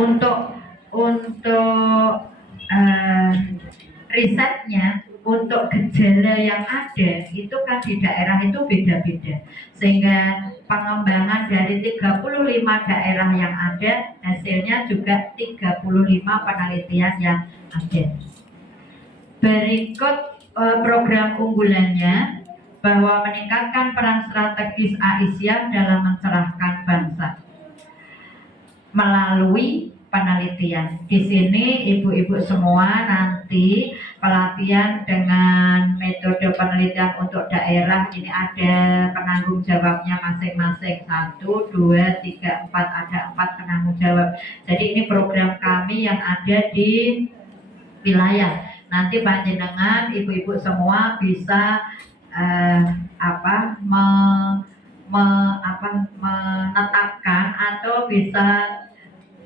untuk risetnya, untuk gejala yang ada itu kan di daerah itu beda-beda, sehingga pengembangan dari 35 daerah yang ada hasilnya juga 35 penelitian yang ada. Berikut program unggulannya, bahwa meningkatkan peran strategis Aisyah dalam mencerahkan bangsa melalui penelitian. Di sini ibu-ibu semua nanti pelatihan dengan metode penelitian untuk daerah ini ada penanggung jawabnya masing-masing, 1, 2, 3, 4, ada 4 penanggung jawab. Jadi ini program kami yang ada di wilayah. Nanti panjenengan ibu-ibu semua bisa menetapkan atau bisa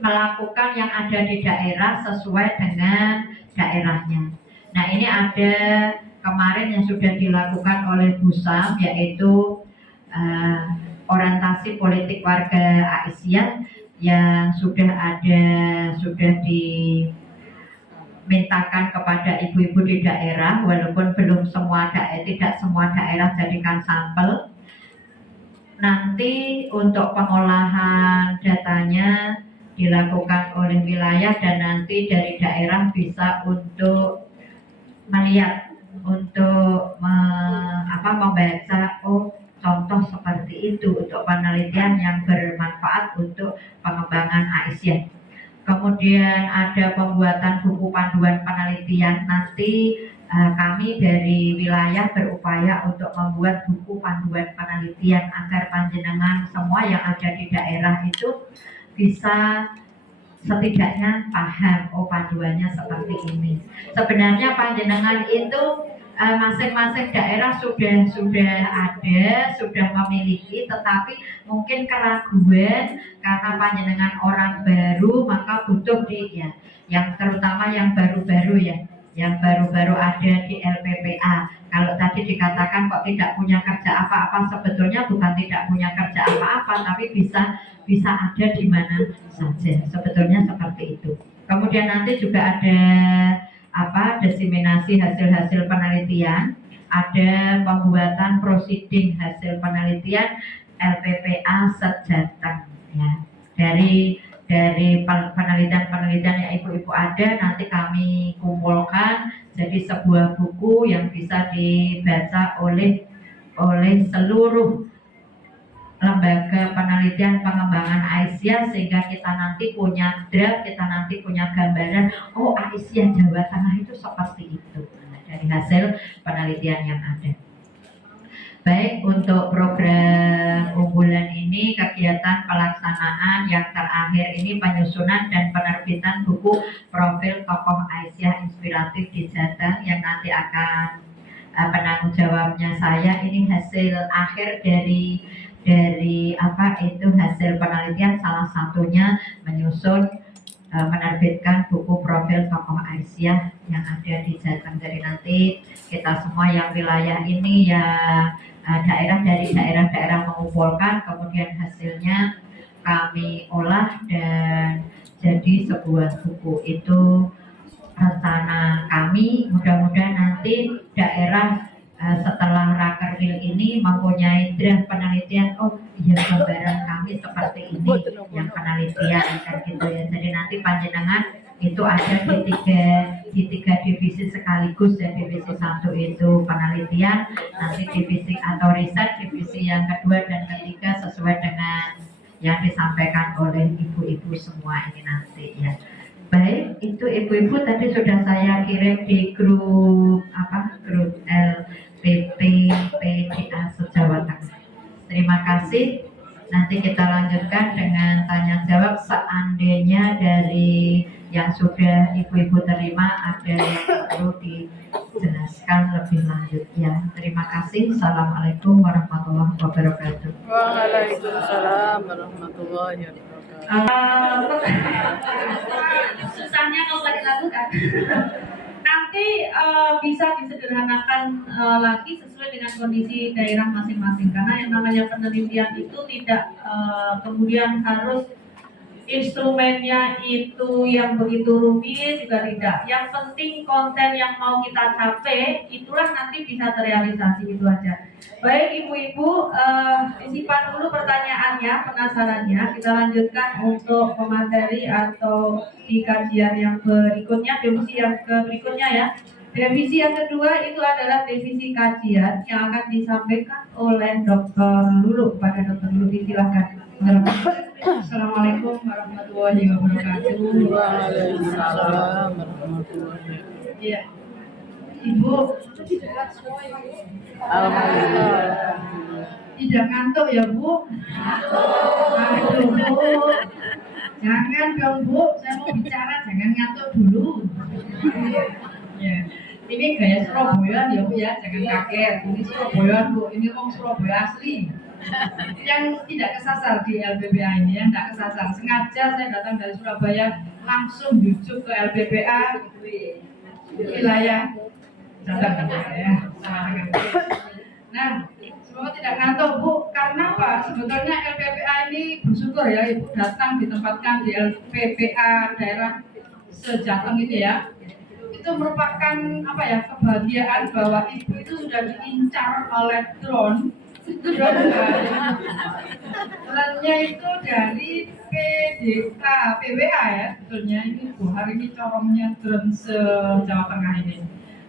melakukan yang ada di daerah sesuai dengan daerahnya. Nah, ini ada kemarin yang sudah dilakukan oleh Bu Sam, yaitu orientasi politik warga Aisyah yang sudah dimintakan kepada ibu-ibu di daerah, walaupun belum tidak semua daerah jadikan sampel. Nanti untuk pengolahan datanya dilakukan oleh wilayah, dan nanti dari daerah bisa untuk melihat, untuk membaca, oh contoh seperti itu untuk penelitian yang bermanfaat untuk pengembangan Aisyah. Kemudian ada pembuatan buku panduan penelitian. Nanti kami dari wilayah berupaya untuk membuat buku panduan penelitian agar panjenengan semua yang ada di daerah itu bisa setidaknya paham, oh panduannya seperti ini. Sebenarnya panjenengan itu masing-masing daerah sudah memiliki, tetapi mungkin keraguan karena panjenengan orang baru, maka butuh yang terutama yang baru-baru yang baru-baru ada di LPPA. Kalau tadi dikatakan kok tidak punya kerja apa-apa, sebetulnya bukan tidak punya kerja apa-apa, tapi bisa ada di mana saja. Sebetulnya seperti itu. Kemudian nanti juga ada diseminasi hasil-hasil penelitian, ada pembuatan proceeding hasil penelitian LPPA Sejateng ya. Dari penelitian yang ibu-ibu ada, nanti kami kumpulkan jadi sebuah buku yang bisa dibaca oleh seluruh lembaga penelitian pengembangan Aisyah, sehingga kita nanti punya draft, kita nanti punya gambaran, oh Aisyah Jawa Tengah itu seperti itu dari hasil penelitian yang ada. Baik, untuk program unggulan ini, kegiatan pelaksanaan yang terakhir ini penyusunan dan penerbitan buku profil tokoh Aisyah inspiratif di Jateng, yang nanti akan penanggung jawabnya saya. Ini hasil akhir dari hasil penelitian, salah satunya menyusun menerbitkan buku profil tokoh Aisyah yang ada di Jateng. Jadi nanti kita semua yang wilayah ini dari daerah-daerah mengumpulkan, kemudian hasilnya kami olah dan jadi sebuah buku. Itu rencana kami, mudah-mudahan nanti daerah setelah Rakerwil ini mempunyai draft penelitian, oh iya gambaran kami seperti ini yang penelitian kan gitu ya. Jadi nanti panjenengan itu ada di tiga divisi sekaligus ya. Divisi 1 itu penelitian, nanti divisi atau riset, divisi yang kedua dan ketiga sesuai dengan yang disampaikan oleh ibu-ibu semua ini nanti ya. Baik, itu ibu-ibu tadi sudah saya kirim di grup LPP PDA Jawa Tengah. Terima kasih. Nanti kita lanjutkan dengan tanya jawab, seandainya dari yang sudah ibu-ibu terima ada yang perlu dijelaskan lebih lanjut ya. Terima kasih. Assalamualaikum warahmatullahi wabarakatuh. Waalaikumsalam warahmatullahi wabarakatuh. Susahnya kalau dilakukan. Nanti bisa disederhanakan lagi sesuai dengan kondisi daerah masing-masing, karena yang namanya penelitian itu tidak kemudian harus instrumennya itu yang begitu rumit juga tidak. Yang penting konten yang mau kita capai itulah nanti bisa terrealisasi, itu aja. Baik ibu-ibu, disimpan dulu pertanyaannya, penasarannya. Kita lanjutkan untuk pemateri atau di kajian yang berikutnya, divisi yang berikutnya ya. Divisi yang kedua itu adalah divisi kajian yang akan disampaikan oleh Dr. Lulu. Pada Dr. Lulu silakan. Assalamualaikum warahmatullahi wabarakatuh. Waalaikumsalam warahmatullahi wabarakatuh. Iya. Ibu, Alhamdulillah. tidak ngantuk ya Bu? Aduh Bu, jangan dong Bu, saya mau bicara, jangan ngantuk dulu. Ya. Ini gaya Surabaya ya Bu ya, jangan kaget. Ini Surabaya Bu, ini orang Surabaya asli. Yang tidak kesasar di LPPA ini, yang tidak kesasar. Sengaja saya datang dari Surabaya langsung menuju ke LPPA wilayah Jateng ya. Nah, semoga tidak ngantuk Bu, karena apa? Sebetulnya LPPA ini bersyukur ya Ibu datang ditempatkan di LPPA daerah se-Jateng ini ya. Itu merupakan apa ya, kebahagiaan bahwa Ibu itu sudah diincar oleh drone. Drone-nya itu dari PWA ya, sebetulnya ini Bu, hari ini corongnya drone se-Jawa Tengah ini.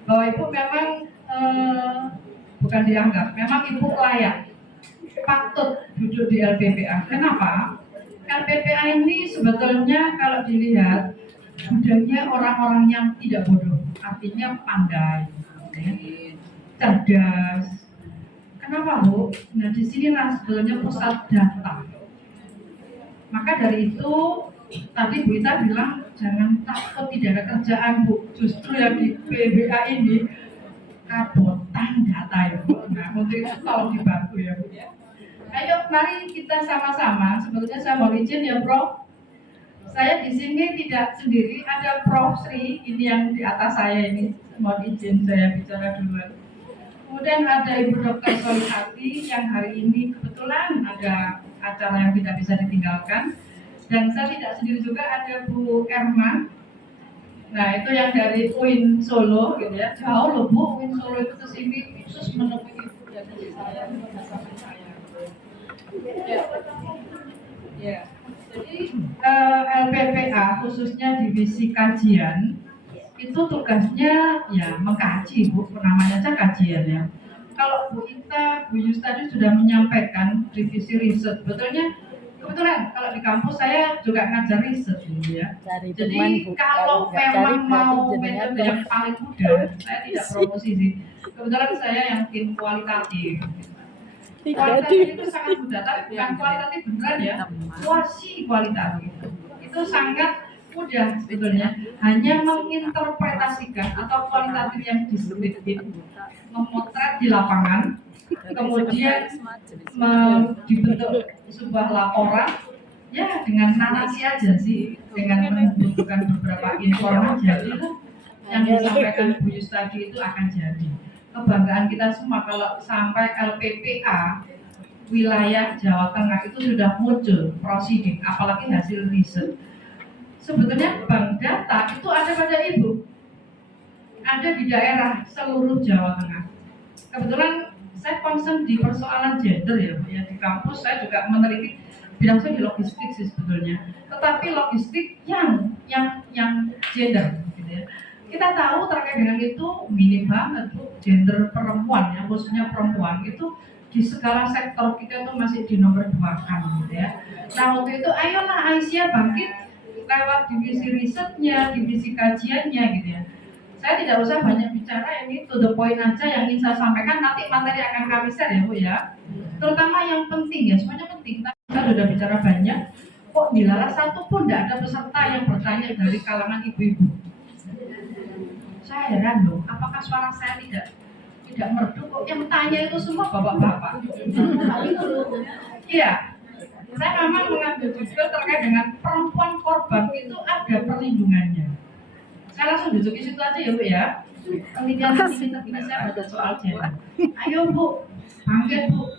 Bahwa Ibu memang bukan dianggap, memang Ibu layak, patut duduk di LPPA. Kenapa? LPPA ini sebetulnya kalau dilihat budayanya orang-orang yang tidak bodoh, artinya pandai, cerdas. Kenapa Bu? Nah di sinilah sebetulnya pusat data. Maka dari itu tadi Bu Ita bilang jangan takut tidak ada kerjaan Bu. Justru yang di PWA ini kabotan data ya Bu. Nah untuk itu tolong dibantu ya Bu ya. Ayo mari kita sama-sama. Sebetulnya saya mau izin ya Prof. Saya di sini tidak sendiri, ada Prof Sri ini yang di atas saya ini. Mohon izin saya bicara duluan. Kemudian ada Ibu Dr. Solihati yang hari ini kebetulan ada acara yang tidak bisa ditinggalkan. Dan saya tidak sendiri juga, ada Bu Erma. Nah itu yang dari UIN Solo gitu ya. Jauh loh Bu, UIN Solo itu ke sini khusus menemui Ibu dan saya, bersama saya. Ya. Ya. Jadi LPPA khususnya divisi kajian itu tugasnya ya mengkaji Bu, namanya aja kajian ya. Kalau Bu Ita, Bu Yus tadi sudah menyampaikan divisi riset, kebetulan kalau di kampus saya juga ngajar riset ya. Jadi kalau memang mau metode yang paling mudah, saya tidak promosi sih. Kebetulan saya yang tim kualitatif. Kualitatif itu sangat mudah, tapi bukan kualitatif beneran ya, kuasi kualitatif. Itu sangat mudah sebetulnya, hanya menginterpretasikan atau kualitatif yang deskriptif, memotret di lapangan, kemudian dibentuk sebuah laporan, ya dengan narasi aja sih, dengan membutuhkan beberapa informasi itu yang disampaikan Bu Yus tadi itu akan jadi. Kebanggaan kita semua kalau sampai LPPA wilayah Jawa Tengah itu sudah muncul prosiding, apalagi hasil riset. Sebetulnya bank data itu ada pada Ibu, ada di daerah seluruh Jawa Tengah. Kebetulan saya concern di persoalan gender ya Bu ya, di kampus saya juga meneliti bidang saya di logistik sih sebetulnya, tetapi logistik yang gender gitu ya. Kita tahu terkait dengan itu minim banget Bu, gender perempuan ya, khususnya perempuan itu di segala sektor kita tuh masih di nomor 2 kan gitu ya. Nah waktu itu ayolah Aisyah bangkit lewat divisi risetnya, divisi kajiannya gitu ya. Saya tidak usah banyak bicara, ini to the point aja yang ingin saya sampaikan, nanti materi akan kami share ya Bu ya. Terutama yang penting ya, semuanya penting. Saya sudah bicara banyak, kok dilalah satu pun tidak ada peserta yang bertanya dari kalangan ibu-ibu. Saya heran loh, apakah suara saya tidak merdu kok yang tanya itu semua bapak-bapak. Iya. Saya memang mengambil judul terkait dengan perempuan korban itu ada perlindungannya. Saya langsung duduk di situ aja ya Bu ya. Penelitian ini saya ada soal gender. Ayo Bu, bangkit Bu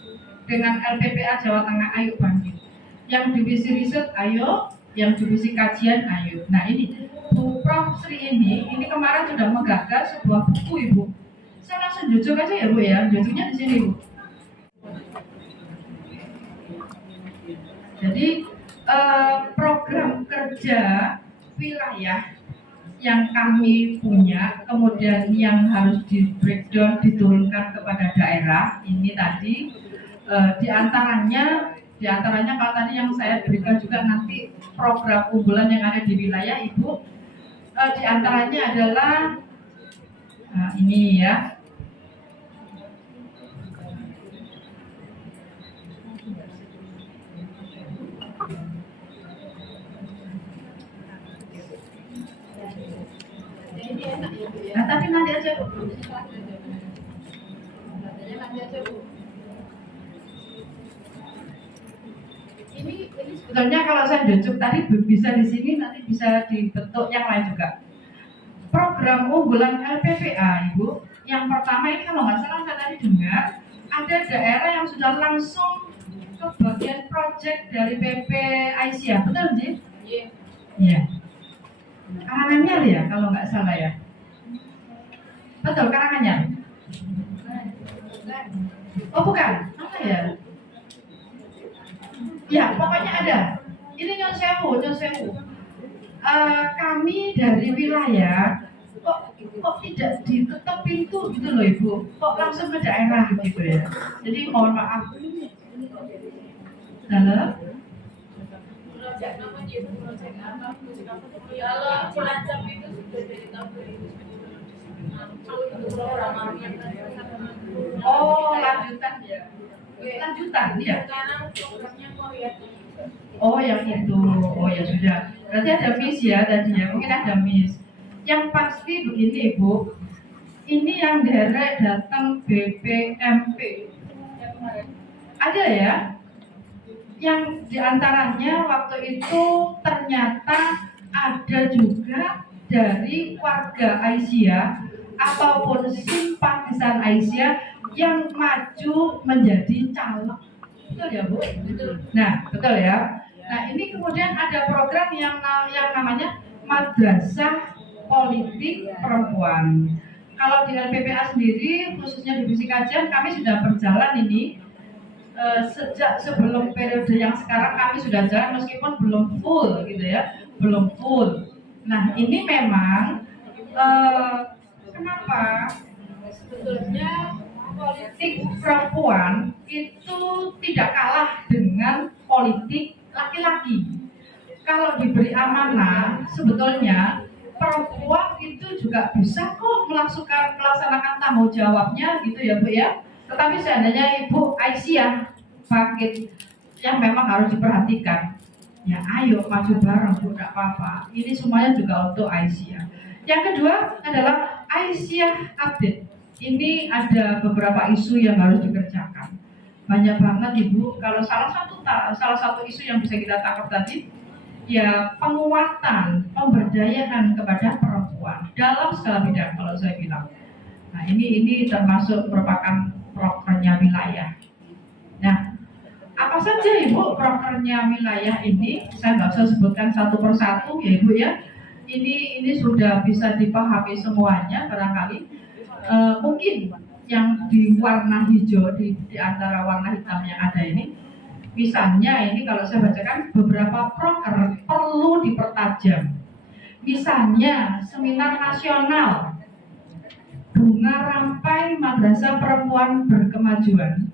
dengan LPPA Jawa Tengah, ayo bangkit. Yang divisi riset, ayo yang divisi kajian, ayo. Nah ini Bu Prof Sri ini kemarin sudah menggagas sebuah buku Ibu. Saya langsung jujuk aja ya Bu ya, jujuknya di sini Bu. Jadi program kerja wilayah yang kami punya, kemudian yang harus di breakdown diturunkan kepada daerah ini tadi, diantaranya kalau tadi yang saya berikan juga nanti program unggulan yang ada di wilayah Ibu, diantaranya adalah ini ya. Nah, tapi nanti aja Bu. Ini sebetulnya kalau saya jujuk tadi bisa di sini, nanti bisa dibentuk yang lain juga. Program unggulan LPPA Ibu, yang pertama ini kalau nggak salah saya tadi dengar ada daerah yang sudah langsung ke bagian project dari PP Aisyah, betul Ji? Iya. Karanganyar ya kalau nggak salah ya. Betul, Karanganyar. Oh bukan, apa ya? Ya pokoknya ada. Ini Nyon Sewu. Kami dari wilayah kok tidak ditutup pintu gitu loh Ibu. Kok langsung ke daerah gitu ya. Jadi mohon maaf. Halo. Kalau Cilacap itu sudah dari tahun 2010. Oh, lanjutan ya. Lanjutan ya. Sekarang programnya Korea. Oh, yang itu. Oh ya sudah. Berarti ada miss ya tadinya. Mungkin ada miss. Yang pasti begini Bu. Ini yang derek datang BPMP. Ada ya? Yang diantaranya waktu itu ternyata ada juga dari warga Aisyah ataupun simpatisan Aisyah yang maju menjadi caleg. Betul ya Bu? Betul. Nah, betul ya. Nah, ini kemudian ada program yang namanya Madrasah Politik Perempuan. Kalau di LPPA sendiri, khususnya divisi kajian, kami sudah berjalan ini sejak sebelum periode yang sekarang kami sudah jalan meskipun belum full gitu ya, belum full. Nah, ini memang kenapa sebetulnya politik perempuan itu tidak kalah dengan politik laki-laki. Kalau diberi amanah, sebetulnya perempuan itu juga bisa kok melaksanakan tanggung jawabnya gitu ya Bu ya. Tetapi seandainya Ibu Aisyah bangkit yang memang harus diperhatikan, ya ayo maju bareng Bu, tidak apa-apa. Ini semuanya juga untuk Aisyah. Yang kedua adalah Aisyah update. Ini ada beberapa isu yang harus dikerjakan. Banyak banget Ibu. Kalau salah satu isu yang bisa kita tangkap tadi, ya penguatan, pemberdayaan kepada perempuan dalam segala bidang kalau saya bilang. Nah ini termasuk merupakan prokernya wilayah. Nah, apa saja Ibu prokernya wilayah ini? Saya nggak usah sebutkan satu persatu ya Ibu ya. Ini sudah bisa dipahami semuanya barangkali. Mungkin yang di warna hijau di antara warna hitam yang ada ini, misalnya ini kalau saya bacakan beberapa proker perlu dipertajam. Misalnya seminar nasional Bunga Rampai Madrasah Perempuan Berkemajuan,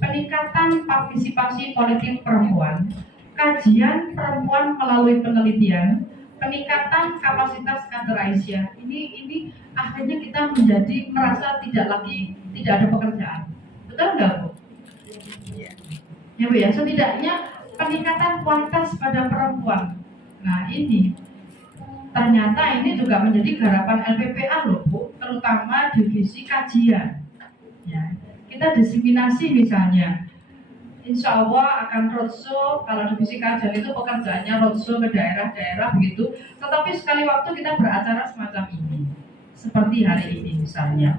peningkatan partisipasi politik perempuan, kajian perempuan melalui penelitian, peningkatan kapasitas kader Aisyah. Ini akhirnya kita menjadi merasa tidak ada pekerjaan. Betul nggak Bu? Ya Bu ya, setidaknya peningkatan kualitas pada perempuan. Nah ini ternyata ini juga menjadi garapan LPPA loh Bu, terutama divisi kajian. Ya, kita diseminasi misalnya. Insya Allah akan roadshow, kalau divisi kajian itu pekerjaannya roadshow ke daerah-daerah begitu. Tetapi sekali waktu kita beracara semacam ini, seperti hari ini misalnya.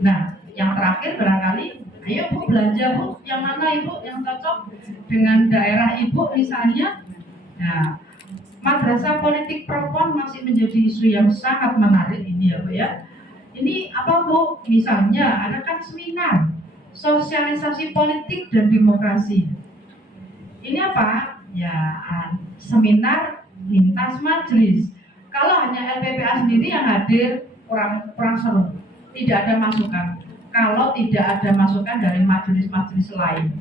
Nah, yang terakhir barangkali, ayo Bu belanja Bu, yang mana Ibu yang cocok dengan daerah Ibu misalnya. Nah, Madrasah politik perempuan masih menjadi isu yang sangat menarik ini ya Bu ya. Ini apa Bu? Misalnya ada kan seminar sosialisasi politik dan demokrasi. Ini apa? Ya seminar lintas majelis. Kalau hanya LPPA sendiri yang hadir kurang seru, tidak ada masukan. Kalau tidak ada masukan dari majelis-majelis lain,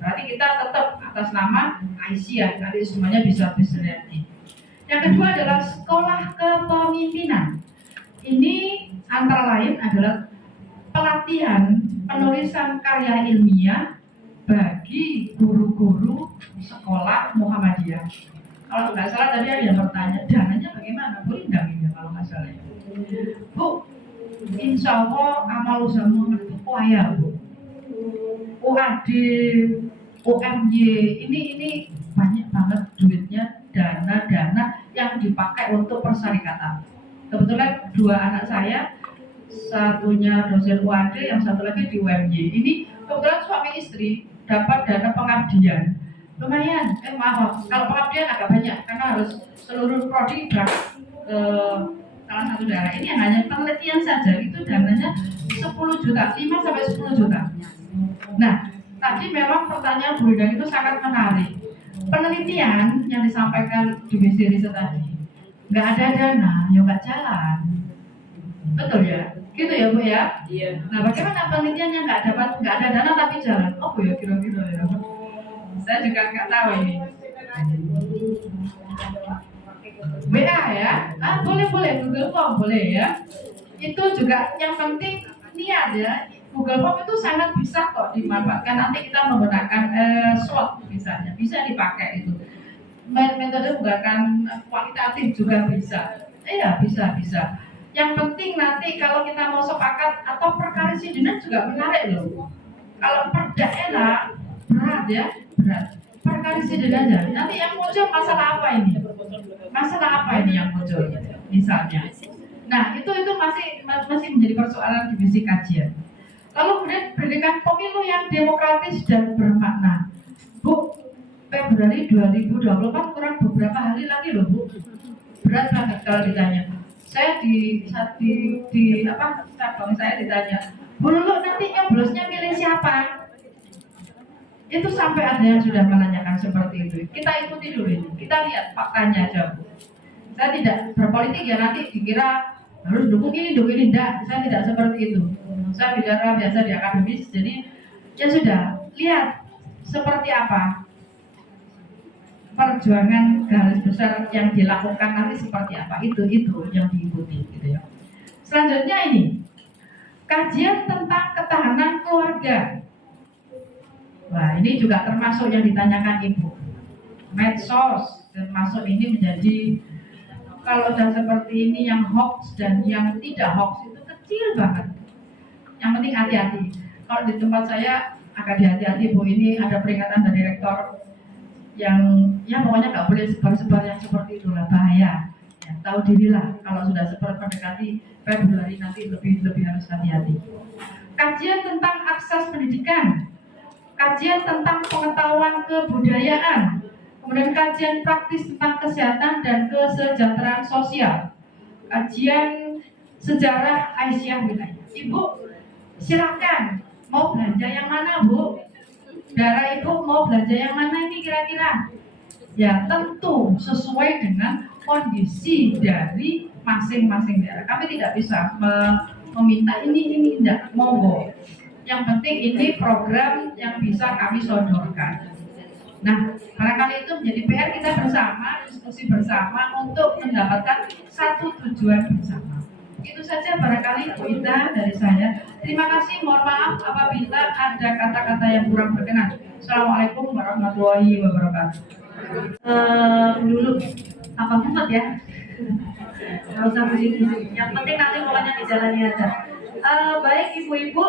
berarti kita tetap atas nama Aisyah, nanti semuanya bisa lihat. Yang kedua adalah sekolah kepemimpinan. Ini antara lain adalah pelatihan penulisan karya ilmiah bagi guru-guru sekolah Muhammadiyah. Kalau nggak salah tadi ada yang bertanya, dananya bagaimana? Boleh nggak ini kalau nggak salah? Bu, insya Allah amal usahamu itu kaya Bu. UAD, UMY, ini banyak banget duitnya, dana yang dipakai untuk persyarikatan. Kebetulan dua anak saya, satunya dosen UAD, yang satu lagi di UMY. Ini kebetulan suami istri dapat dana pengabdian. Lumayan, maaf, kalau pengabdian agak banyak karena harus seluruh prodi berangkat ke salah satu daerah. Ini yang hanya penelitian saja itu dananya 10 juta, 5 sampai 10 juta. Nah, tadi memang pertanyaan Bu Ida itu sangat menarik. Penelitian yang disampaikan di divisi riset tadi, nggak ada dana, ya nggak jalan. Betul ya? Gitu ya Bu ya? Iya. Nah, bagaimana penelitiannya nggak ada dana tapi jalan? Oh Bu ya, kira-kira ya. Saya juga nggak tahu ini. WA ya? Boleh Google Form boleh ya. Itu juga yang penting niat ya. Google Form itu sangat bisa kok dimanfaatkan. Nanti kita menggunakan SWOT misalnya, bisa dipakai itu. Metode bukan kualitatif juga bisa. Iya bisa. Yang penting nanti kalau kita mau sepakat atau perkara sidinan juga menarik loh. Kalau perda enak berat ya, berat. Perkara sidinan aja. Nanti yang muncul masalah apa ini? Masalah apa ini yang muncul? Misalnya. Nah itu masih menjadi persoalan divisi kajian. Lalu kemudian pendidikan pemilu yang demokratis dan bermakna. Bu, Februari 2024 kurang beberapa hari lagi loh Bu. Berat banget kalau ditanya. Saya di cabang saya ditanya, Bu Lulu nanti nyoblosnya milih siapa? Itu sampai ada yang sudah menanyakan seperti itu. Kita ikuti dulu ini, kita lihat faktanya aja Bu. Saya tidak berpolitik ya nanti dikira harus dukung ini enggak. Saya tidak seperti itu. Saya bicara biasa di akademis, jadi ya sudah lihat seperti apa perjuangan garis besar yang dilakukan nanti seperti apa itu yang diikuti gitu ya. Selanjutnya ini kajian tentang ketahanan keluarga. Wah ini juga termasuk yang ditanyakan Ibu. Medsos termasuk ini menjadi kalau sudah seperti ini yang hoax dan yang tidak hoax itu kecil banget. Yang penting hati-hati. Kalau di tempat saya agak hati-hati Bu, ini ada peringatan dari rektor yang ya pokoknya nggak boleh sebar-sebar yang seperti itulah, bahaya ya, tahu dirilah kalau sudah seperti mendekati Februari nanti lebih harus hati-hati. Kajian tentang akses pendidikan, kajian tentang pengetahuan kebudayaan, kemudian kajian praktis tentang kesehatan dan kesejahteraan sosial, kajian sejarah Aisyah wilayah. Ibu silakan mau belanja yang mana Bu? Darah Ibu mau belanja yang mana ini kira-kira? Ya tentu sesuai dengan kondisi dari masing-masing daerah. Kami tidak bisa meminta ini tidak, monggo. Yang penting ini program yang bisa kami sodorkan. Nah, barangkali itu menjadi PR kita bersama, diskusi bersama untuk mendapatkan satu tujuan bersama. Itu saja barangkali Bu Indah dari saya. Terima kasih, mohon maaf apabila ada kata-kata yang kurang berkenan. Assalamualaikum warahmatullahi wabarakatuh. Dulu apa mumet ya? Nggak usah pusing-pusing. Yang penting nanti mulanya dijalani aja. Baik ibu-ibu,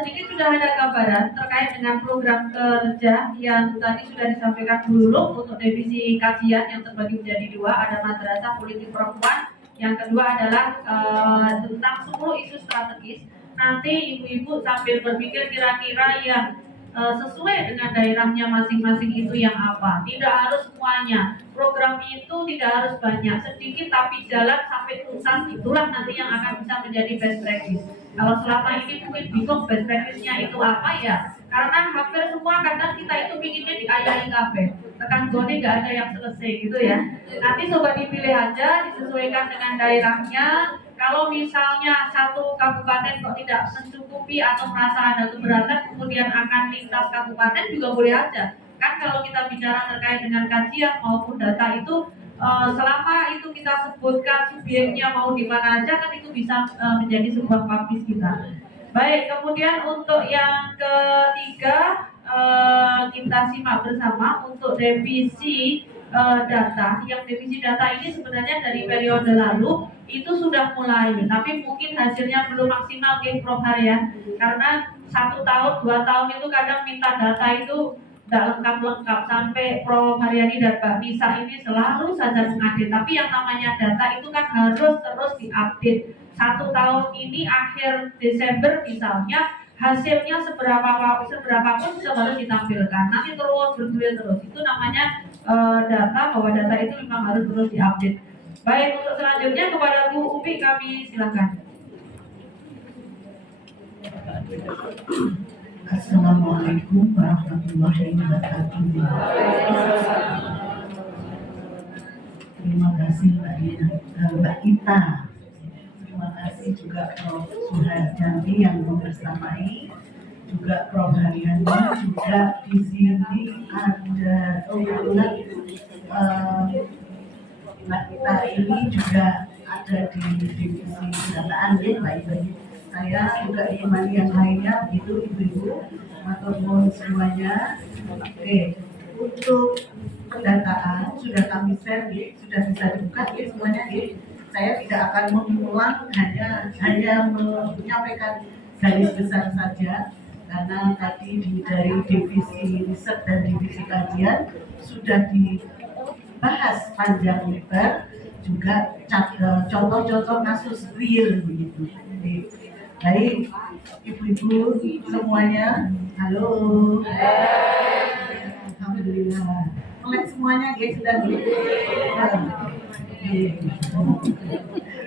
sedikit sudah ada gambaran terkait dengan program kerja yang tadi sudah disampaikan dulu untuk divisi kajian yang terbagi menjadi dua, ada madrasah politik perempuan. Yang kedua adalah tentang 10 isu strategis. Nanti ibu-ibu sambil berpikir kira-kira yang sesuai dengan daerahnya masing-masing itu yang apa. Tidak harus semuanya. Program itu tidak harus banyak, sedikit tapi jalan sampai tuntas, itulah nanti yang akan bisa menjadi best practice. Kalau selama ini mungkin bingung best practice-nya itu apa ya, karena hampir semua kadang kita itu pinginnya diayahi kafe, tekan gone nggak ada yang selesai gitu ya. Nanti coba dipilih aja, disesuaikan dengan daerahnya. Kalau misalnya satu kabupaten kok tidak mencukupi atau merasa ada keberatan, kemudian akan lintas kabupaten juga boleh aja. Kan kalau kita bicara terkait dengan kajian maupun data itu, selama itu kita sebutkan subjeknya mau di mana aja, kan itu bisa menjadi sebuah publis kita. Baik, kemudian untuk yang ketiga, kita simak bersama untuk revisi data. Yang revisi data ini sebenarnya dari periode lalu itu sudah mulai, tapi mungkin hasilnya belum maksimal, Prof Haryan, karena 1 tahun 2 tahun itu kadang minta data itu tidak lengkap-lengkap, sampai Prof Haryani dan Mbak Misa ini selalu saja mengupdate. Tapi yang namanya data itu kan harus terus diupdate. 1 tahun ini akhir Desember misalnya, hasilnya seberapapun juga harus ditampilkan. Nanti terus bergulir terus. Itu namanya data, bahwa data itu memang harus terus diupdate. Baik, untuk selanjutnya kepada Bu Umi kami silakan. Assalamualaikum warahmatullahi wabarakatuh. Terima kasih Mbak Ita. Terima kasih juga Prof Suharjanti yang membersamai, juga Prof Haryani, juga di sini ada Mbak Ita ini juga ada di divisi pendataan ya, baik-baik. Saya juga ditemani yang lainnya, begitu ibu-ibu, matur nuwun semuanya. Oke, untuk pendataan sudah kami share, sudah bisa dibuka semuanya. Saya tidak akan mengulang, hanya menyampaikan garis besar saja, karena tadi dari divisi riset dan divisi kajian sudah dibahas panjang lebar, juga contoh-contoh kasus real begitu. Baik, ibu-ibu semuanya, halo. Alhamdulillah. Melek semuanya, guys, sudah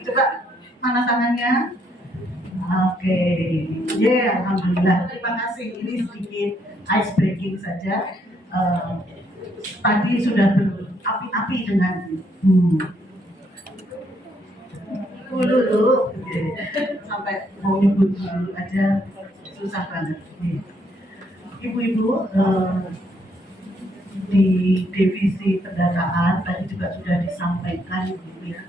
coba mana tangannya? Oke, alhamdulillah. Terima kasih. Ini sedikit ice breaking saja. Tadi sudah berapi-api dengan dulu sampai mau nyebut dulu aja susah banget. Ibu-ibu, di divisi pendataan tadi juga sudah disampaikan gitu ya,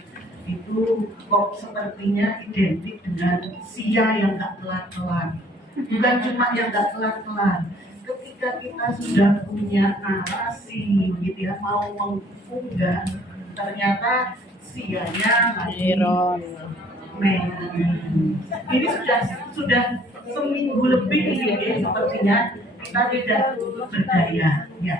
itu kok sepertinya identik dengan sia yang gak kelar-kelar. Bukan cuma yang gak kelar-kelar, ketika kita sudah punya narasi gitu ya, mau mengunggah, ternyata sianya lagi ini sudah seminggu lebih ini sepertinya kita tidak berdaya ya.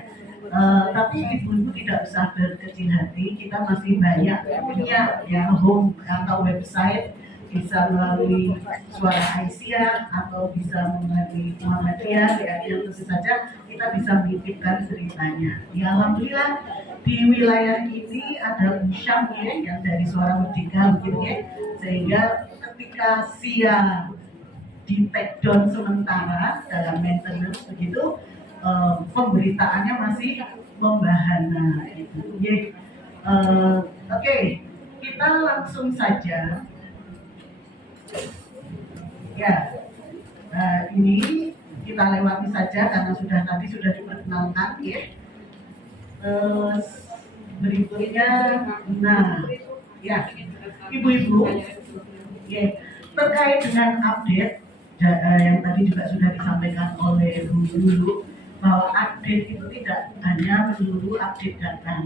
Tapi ibu-ibu tidak usah berkecil hati, kita masih banyak punya ya home atau website, bisa melalui Suara Aisyah atau bisa melalui Muhammadiyah ya, yang tentu saja kita bisa menitipkan ceritanya. Ya alhamdulillah di wilayah ini ada Usyam ya, yang dari Suara Merdeka begitu ya, sehingga ketika Sia di take down sementara dalam maintenance begitu, pemberitaannya masih membahana itu. Oke, kita langsung saja. Ya, ini kita lewati saja karena tadi sudah diperkenalkan ya. Berikutnya, nah, ya, ibu-ibu, ya, terkait dengan update yang tadi juga sudah disampaikan oleh Bu Lulu, bahwa update itu tidak hanya melulu update data,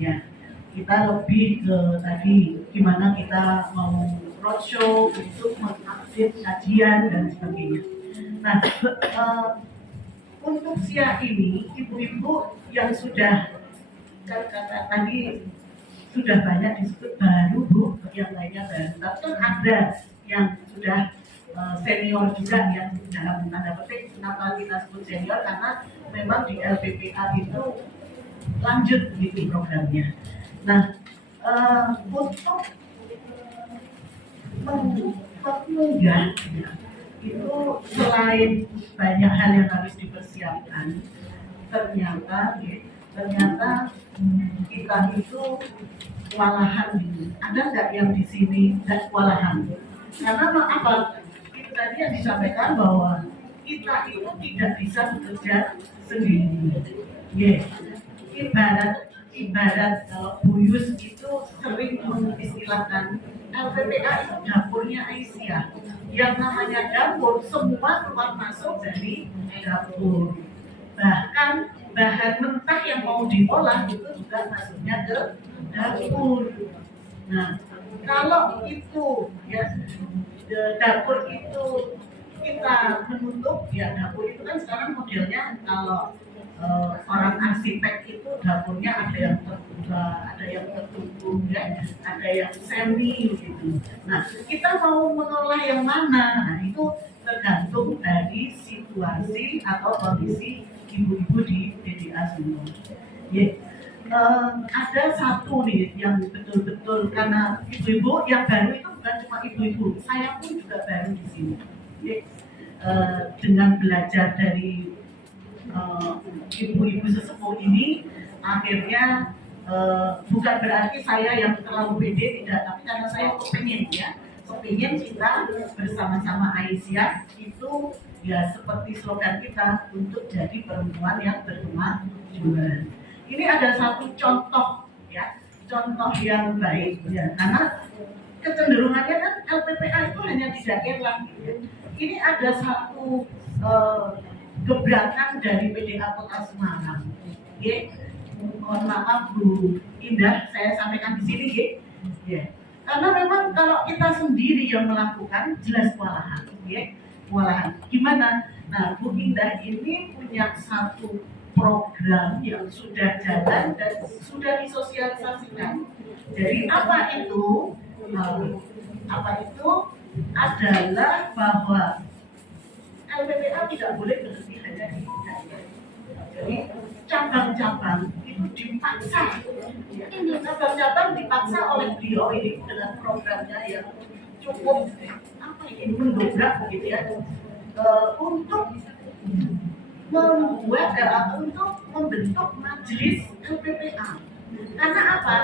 ya, kita lebih ke tadi gimana kita mau roadshow untuk mengupdate kajian dan sebagainya. Nah, untuk SIA ini, ibu-ibu yang sudah kata tadi sudah banyak disebut baru Bu, yang lainnya baru, tapi ada yang sudah senior juga yang dalam tanda petik. Kenapa kita sebut senior, karena memang di LPPA itu lanjut gitu programnya. Nah, untuk mengunggah itu selain banyak hal yang harus dipersiapkan, ternyata kita itu kewalahan gitu. Ada nggak yang di sini nggak kewalahan? Karena apa? Itu tadi yang disampaikan bahwa kita itu tidak bisa bekerja sendiri. Yeah. Ibarat kalau Bu Yus itu sering mengistilahkan LPPA itu dapurnya Aisyah. Yang namanya dapur semua keluar masuk dari dapur. Bahkan bahan mentah yang mau diolah itu juga masuknya ke dapur. Nah, kalau itu ya dapur itu kita menutup, ya dapur itu kan sekarang modelnya kalau orang arsitek itu dapurnya ada yang terbuka, ada yang tertutup, ya, ada yang semi gitu. Nah, kita mau mengolah yang mana? Nah, itu tergantung dari situasi atau kondisi ibu-ibu di DDA semua. Ya. Ada satu nih yang betul-betul, karena ibu-ibu yang baru itu bukan cuma ibu-ibu, saya pun juga baru di sini. Ya. Dengan belajar dari ibu-ibu sesepuh ini, akhirnya bukan berarti saya yang terlalu pede, tidak, tapi karena saya kepengen kita bersama-sama Aisyah itu ya seperti slogan kita, untuk jadi perempuan yang berkemajuan. Ini ada satu contoh ya, contoh yang baik ya, karena kecenderungannya kan LPPA itu hanya di daerah gitu. Ini ada satu gebrakan dari PDA Kota Semarang. Ya, mohon maaf Bu Indah, saya sampaikan di sini ya. Karena memang kalau kita sendiri yang melakukan jelas kewalahan, ya. Kewalahan. Gimana? Nah, Bu Indah ini punya satu program yang sudah jalan dan sudah disosialisasikan. Jadi apa itu? Apa itu? Adalah bahwa LPPA tidak boleh berhenti hanya di daerah. Jadi cabang-cabang itu dipaksa. Cabang-cabang dipaksa oleh beliau ini dengan programnya yang cukup apa ini, mendobrak begitu ya, untuk membuat untuk membentuk majelis LPPA. Karena apa?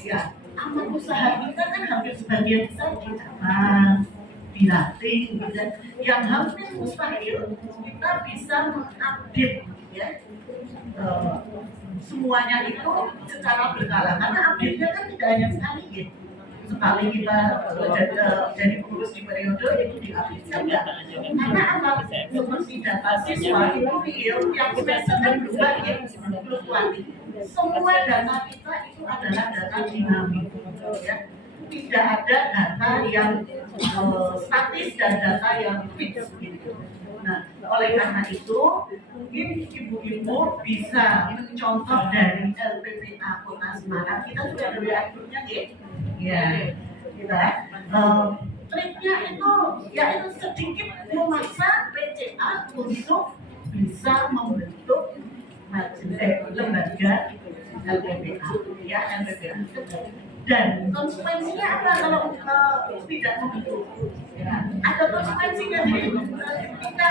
Ya, amat usaha kita kan hampir sebagian besar di cabang, dilatih, gitu. Yang hampir mustahil kita bisa mengupdate ya, semuanya itu secara berkala, karena update-nya kan tidak hanya sekali ya. Sekali kita jadi pengurus di periode itu diupdate saja. Karena apa? Seperti data siswa itu real, yang semester kan berubah ya, fluktuatif. Semua data kita itu adalah data dinamik ya. Tidak ada data yang statis dan data yang fix gitu. Nah, oleh karena itu mungkin ibu-ibu bisa contoh dari LPPA Kota Semarang. Kita sudah ada WA grupnya ya. Kita triknya itu ya itu sedikit memaksa PCA untuk bisa membentuk lembaga LPPA ya, LPPA. Dan konsekuensinya apa kalau tidak membentuk? Ya, ada konsekuensinya. Jadi kita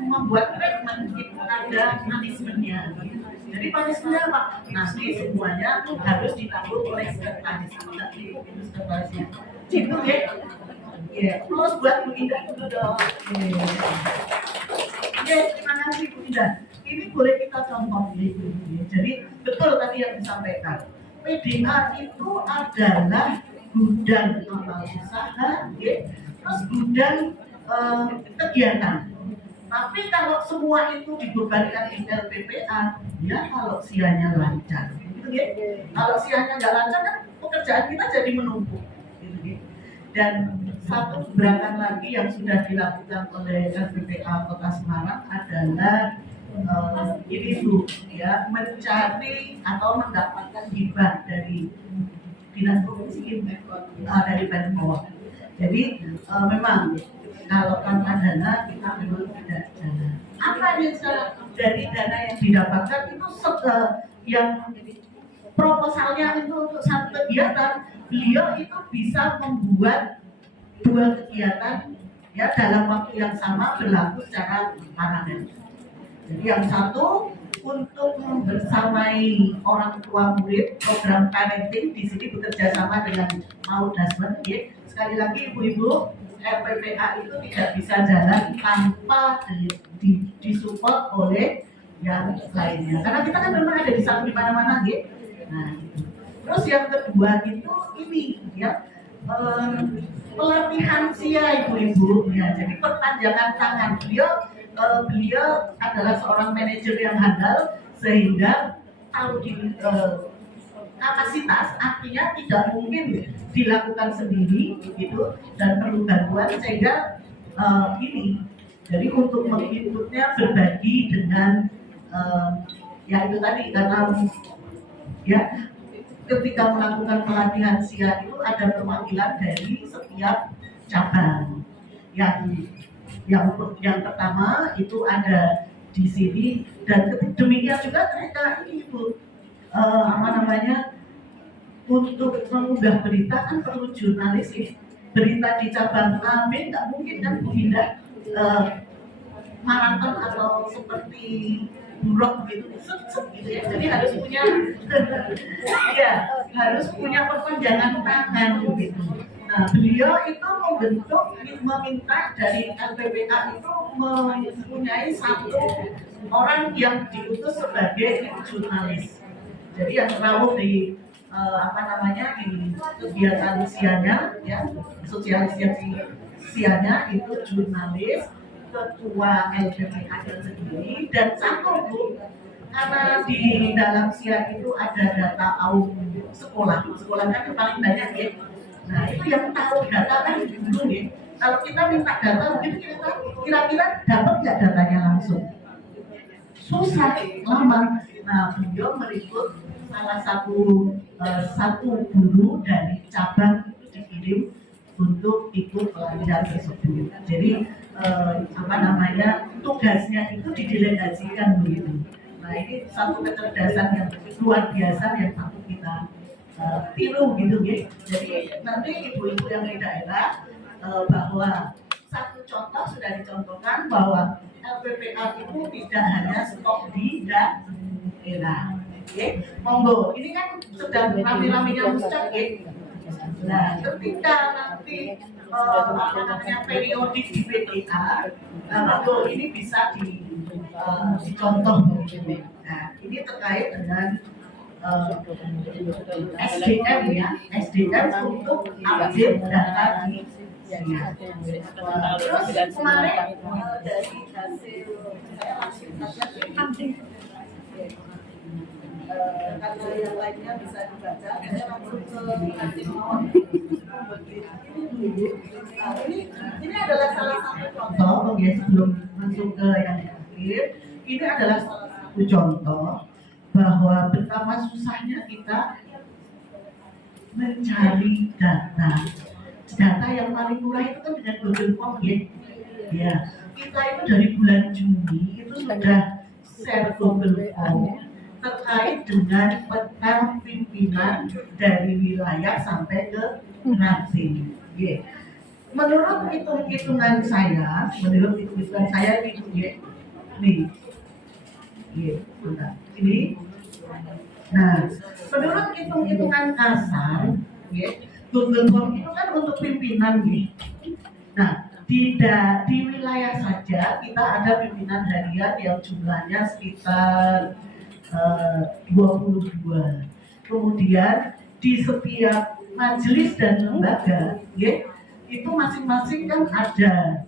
membuat treatment itu ada punishment-nya. Jadi punishment-nya apa? Nanti semuanya harus ditanggung oleh sekretaris. Tidak itu sekretarisnya. Itu ya. Ya, terus buat Bu Indah itu dong. Ya, terima kasih Bu Indah. Ini boleh kita contoh gitu. Jadi betul tadi yang disampaikan. PDA itu adalah gudang amal usaha, ya, terus gudang kegiatan. Tapi kalau semua itu dibebankan di LPPA, ya kalau sianya lancar, gitu ya. Kalau sianya nggak lancar kan pekerjaan kita jadi menumpuk. Gitu, ya. Dan satu gerakan lagi yang sudah dilakukan oleh LPPA Kota Semarang adalah ini Bu, ya, mencari atau mendapatkan hibah dari dinas provinsi dari Pemprov. Jadi memang kalau tanpa dana kita memang tidak jalan. Apa yang dari dana yang didapatkan itu yang proposalnya itu untuk satu kegiatan, beliau itu bisa membuat 2 kegiatan ya dalam waktu yang sama berlaku secara paralel. Jadi yang satu untuk membersamai orang tua murid, program parenting di sini bekerja sama dengan Maud Dasman. Ya. Sekali lagi ibu-ibu, RPPA itu tidak bisa jalan tanpa disupport oleh yang lainnya. Karena kita kan memang ada di samping di mana-mana, ya. Nah, terus yang kedua itu ini ya pelatihan SIA ibu-ibu ya. Jadi perpanjangan tangan beliau adalah seorang manajer yang handal sehingga tahu kapasitas artinya tidak mungkin dilakukan sendiri gitu dan perlu bantuan sehingga ini jadi untuk menginputnya berbagi dengan ya itu tadi karena ya ketika melakukan pelatihan SIA itu ada perwakilan dari setiap cabang yang pertama itu ada di sini dan demikian juga mereka ini ibu untuk mengunggah berita kan perlu jurnalis ya. Berita di cabang A, B nggak mungkin kan pindah maraton atau seperti buruk gitu, gitu ya. Jadi harus punya ya harus punya perpanjangan tangan gitu. Nah, beliau itu meminta dari LPPA itu mempunyai satu orang yang diutus sebagai jurnalis. Jadi yang rawuh di di kegiatan SIA-nya, ya, sosialisasi SIA-nya itu jurnalis, ketua LPPA sendiri, dan satu Bu, karena di dalam SIA itu ada data sekolah kan yang paling banyak ya. Nah itu yang tahu data kan dulu ya. Kalau kita minta data mungkin kira-kira dapat nggak datanya langsung? Susah, lama. Nah beliau merekrut salah satu guru dari cabang itu dikirim untuk ikut pelatihan tersebut. Jadi tugasnya itu didelegasikan begitu. Nah ini satu kecerdasan yang luar biasa yang patut kita tiru gitu ya. Jadi nanti ibu-ibu yang di daerah bahwa satu contoh sudah dicontohkan bahwa LPPA itu tidak hanya stop di daerah. Oke, monggo. Ini kan sedang rame-ramenya muscak ya. Nah, ketika nanti periodik di PTA, monggo ini bisa dicontoh. Nah, ini terkait dengan SDM ya, SDM untuk update data di SIA. Terus kemarin dari hasil karena yang lainnya bisa dibaca, saya langsung ke hasil ini adalah salah satu contoh ya sebelum masuk ke yang terakhir. Ini adalah salah satu contoh bahwa betapa susahnya kita mencari data yang paling murah itu kan dengan Google Form ya. Kita itu dari bulan Juni itu sudah share Google Form terkait dengan peta pimpinan dari wilayah sampai ke ranting. Menurut hitung-hitungan saya ini ini. Nah, menurut hitung-hitungan kasar, Google Form itu kan untuk pimpinan Nah, di wilayah saja kita ada pimpinan harian yang jumlahnya sekitar 22. Kemudian di setiap majelis dan lembaga, itu masing-masing kan ada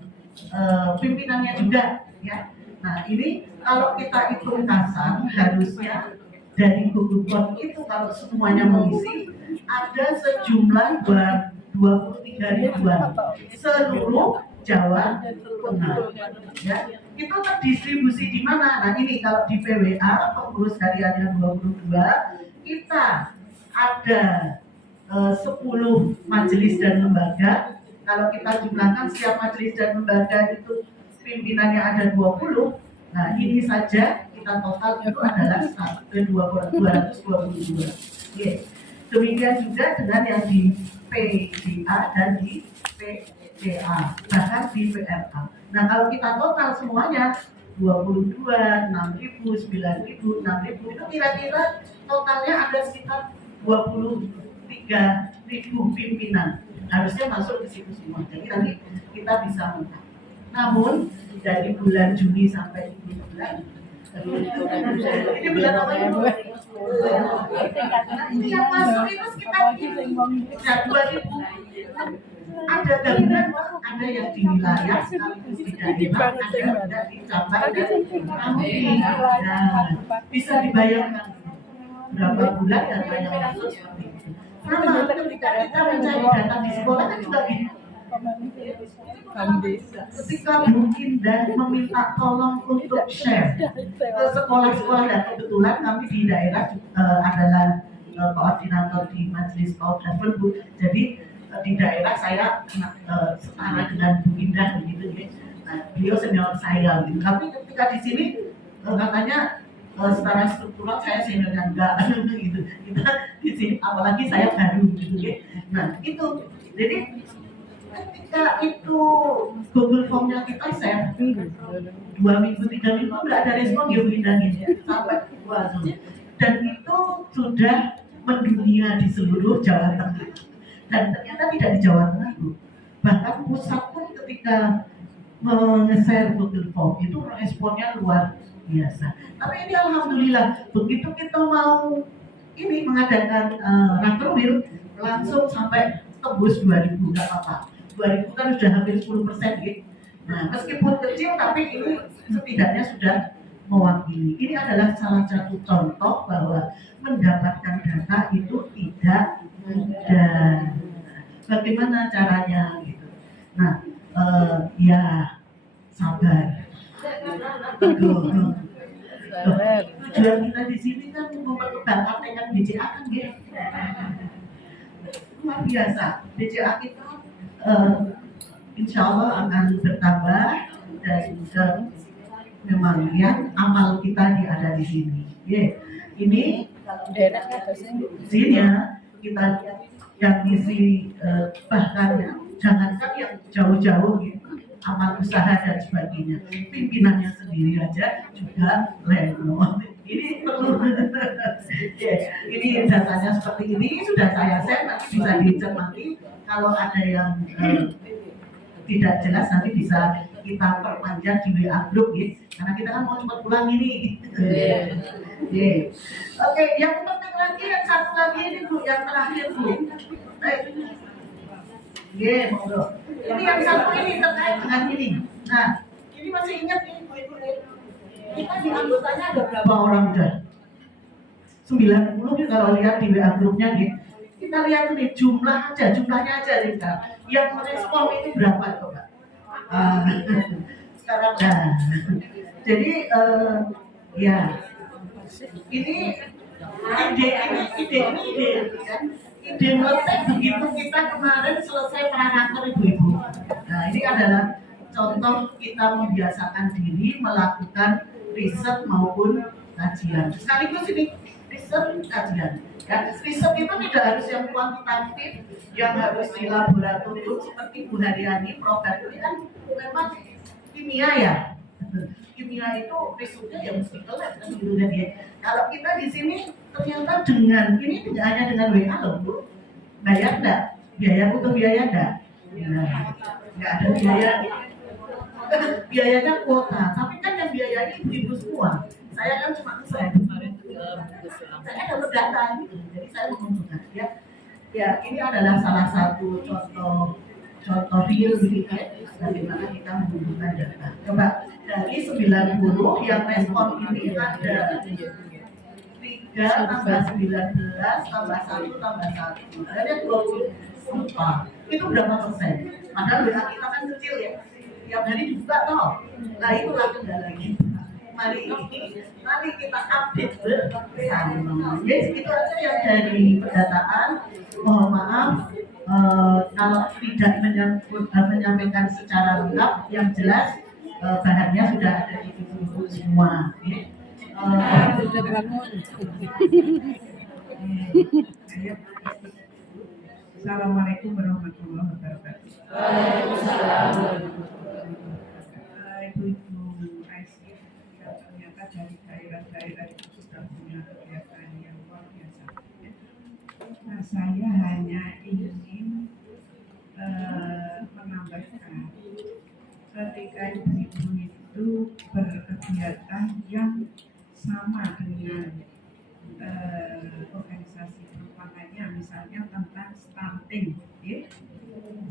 pimpinannya juga, ya. Nah ini kalau kita hitung kasar harusnya dari Google Form itu kalau semuanya mengisi ada sejumlah 23 ribuan seluruh Jawa Tengah, ya. Itu terdistribusi di mana? Nah ini kalau di PWA pengurus hariannya 22, kita ada 10 majelis dan lembaga Kalau kita jumlahkan setiap majelis dan lembaga itu pimpinannya ada 20, nah ini saja kita total itu adalah 222. Demikian juga dengan yang di PDA dan di PDA, bahkan di PRA. Nah kalau kita total semuanya 22, 6.000, 9.000, 6.000 itu kira-kira totalnya ada sekitar 23.000 pimpinan. Harusnya masuk ke situ semua. Jadi nanti kita bisa melihat. Namun dari bulan Juni sampai bulan ini bulan apa ya? Ini yang masuk itu sekitar 2.000. Ada gabungan, ada yang di wilayah, sekaligus di daerah, ada yang di cabang dan kami. Nah, bisa dibayangkan berapa bulan data yang masuk seperti itu. Sama ketika kita mencari data di sekolah kan juga gitu. Ketika Bu Indah meminta tolong untuk share ke sekolah-sekolah, dan kebetulan kami di daerah adalah koordinator di Majelis Pauda Bu. Jadi di daerah saya setara dengan Bu Indah begitu ya. Nah, beliau senior saya gitu. Tapi ketika di sini katanya secara struktural saya seniornya enggak gitu. Kita di sini apalagi saya baru gitu ya. Nah, itu. Jadi ketika itu Google Form-nya kita share 2 minggu 3 minggu nggak ada respon ya Bu Indah sampai 2 Zoom. Dan itu sudah mendunia di seluruh Jawa Tengah. Dan ternyata tidak di Jawa Tengah, Bu. Bahkan pusat pun ketika nge-share Google Form itu responnya luar biasa. Tapi ini alhamdulillah begitu kita mau ini mengadakan Rakerwil langsung sampai tembus 2.000, nggak apa-apa. 2.000 kan sudah hampir 10% gitu. Nah meskipun kecil tapi ini setidaknya sudah mewakili. Ini adalah salah satu contoh bahwa mendapatkan data itu tidak mudah. Bagaimana caranya gitu. Nah ya sabar. Tujuan kita di sini kan memperkembangkan dengan BCA kan ya. Luar biasa. BCA kita insya Allah akan bertambah dan memang yang amal kita ada di sini. Ini isinya kita yang isi bahkan jangankan yang jauh-jauh gitu, amal usaha dan sebagainya, pimpinannya sendiri aja juga lemot. Ini perlu ini datanya seperti ini sudah saya share, nanti bisa dicermati. Kalau ada yang tidak jelas nanti bisa kita perpanjang di WA group ya, karena kita kan mau cepat pulang ini. Oke, yang penting lagi yang satu lagi ini Bu, yang terakhir Bu. Monggo. Ini yang satu ini terkait dengan ini. Nah, ini masih ingat ini Bu Ibu. Kita di anggotanya ada berapa orang udah? 90 kalau lihat di WA grupnya gitu. Kita lihat nih jumlahnya aja kita. Yang merespon ini berapa coba? Sekarang jadi ya ini ide kan? Ide meletek begitu kita kemarin selesai peranakan ibu-ibu. Nah ini adalah contoh kita membiasakan diri melakukan riset maupun kajian. Sekaligus ini riset kajian. Ya, riset itu tidak harus yang kuantitatif, yang harus di laboratorium seperti Bu Haryani, Prof. Ini kan memang kimia ya. Kimia itu risetnya yang mesti kelas kan gitu kan ya. Kalau kita di sini ternyata dengan ini tidak hanya dengan WA loh Bu. Bayar enggak? Biaya butuh biaya enggak? Enggak ada biaya. Biayanya kuota, tapi kan yang biayanya ibu-ibu semua. Saya kan cuma saya dapat data gitu, jadi saya mengumpulkan ya. Ya ini adalah salah satu contoh real begitu ya, bagaimana kita mengumpulkan data. Coba dari 90 yang respon ini ada 3 tambah 19 tambah 1 tambah 1, ada 24. Itu berapa persen? Padahal WA kita kan kecil ya, tiap hari dibuka toh. Nah itulah kendalanya. Mari kita update bersama. Jadi itu aja yang dari pendataan. Mohon maaf kalau tidak menyampaikan secara lengkap, yang jelas bahannya sudah ada di ibu-ibu semua. Sudah bangun. Assalamualaikum warahmatullahi wabarakatuh. Ibu-ibu ICF yang ternyata dari daerah-daerah itu sudah punya kegiatan yang luar biasa. Nah, saya hanya ingin menambahkan ketika ibu-ibu itu berkegiatan yang sama dengan organisasi perumahannya, misalnya tentang stunting, ya.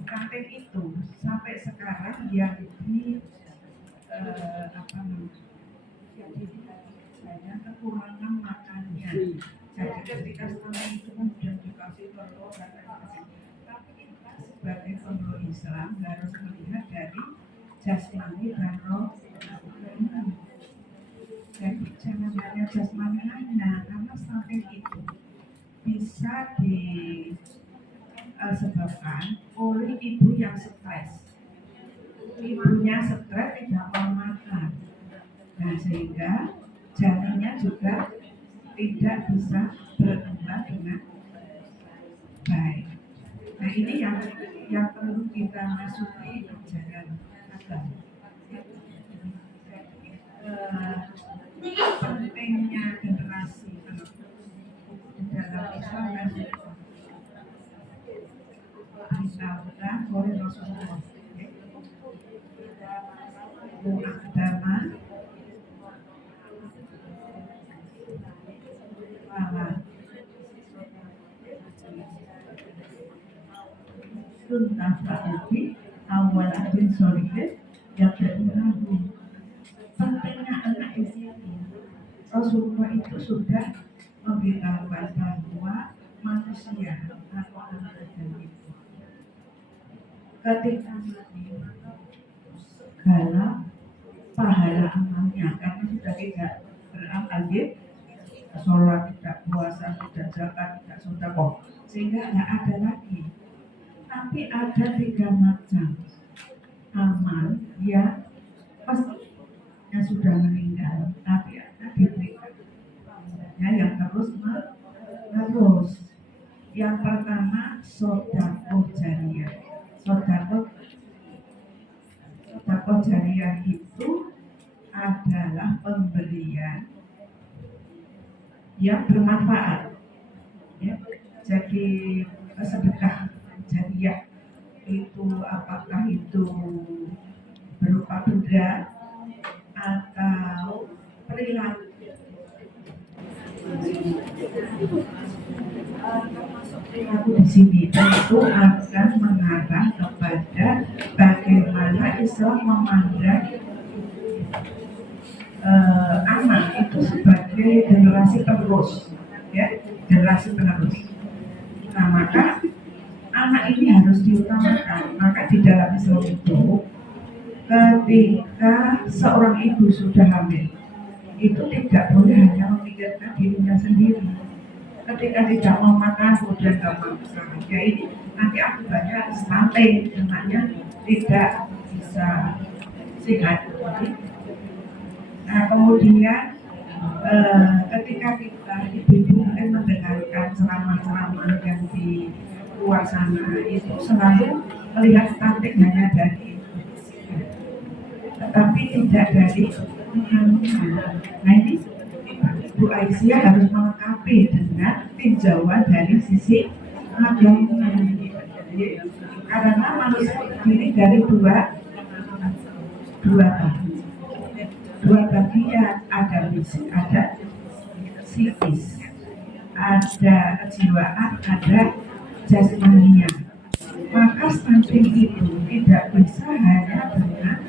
Stunting itu sampai sekarang yang di yang saya kekurangan makannya. Jadi ketika stunting itu kemudian dikasih telur dan lain-lain. Tapi kita sebagai pembela Islam harus melihat dari jasmani dan rohani. Jadi jangan hanya jasmani aja, karena stunting itu bisa disebabkan oleh ibu yang stres. Ibunya stres tidak mau makan, nah sehingga janinnya juga tidak bisa berkembang dengan baik. Nah ini yang perlu kita masuki ajaran agama. Pentingnya generasi dalam Islam dan disampaikan oleh Rasulullah. Agama sunnah Nabi awal abin solihin yang kedua pentingnya anak istri. Rasulullah itu sudah memberitahukan bahwa manusia atau anak Adam itu ketika mati segala pahala amalnya karena sudah tidak beramal, sholat, tidak puasa, tidak zakat, tidak sedekah, sehingga tidak ada lagi. Tapi ada 3 macam amal yang pastinya sudah meninggal, tapi ada diberikan yang terus menerus. Yang pertama sedekah jariyah. Sedekah jariyah itu adalah pemberian yang bermanfaat, ya. Jadi sedekah jariyah itu apakah itu berupa benda atau perilaku. Perilaku di sini tentu akan mengarah kepada bagaimana Islam memandang anak itu sebagai generasi penerus, ya, generasi penerus. Nah, maka anak ini harus diutamakan. Maka di dalam Islam itu, ketika seorang ibu sudah hamil, itu tidak boleh hanya memikirkan dirinya sendiri. Ketika tidak mau makan, kemudian tidak mau makan, ya ini nanti akibatnya stunting, anaknya tidak bisa sehat. Nah, kemudian ketika kita ibu-ibu mendengarkan ceramah-ceramah yang di luar sana, itu selalu melihat stunting hanya dari tetapi tidak dari nah ini Bu Aisyah harus melengkapi dengan tinjauan dari sisi agama, karena manusia terdiri dari dua bagian, ada fisik, ada psikis, ada kejiwaan, ada jasmaninya. Maka stunting itu tidak bisa hanya dengan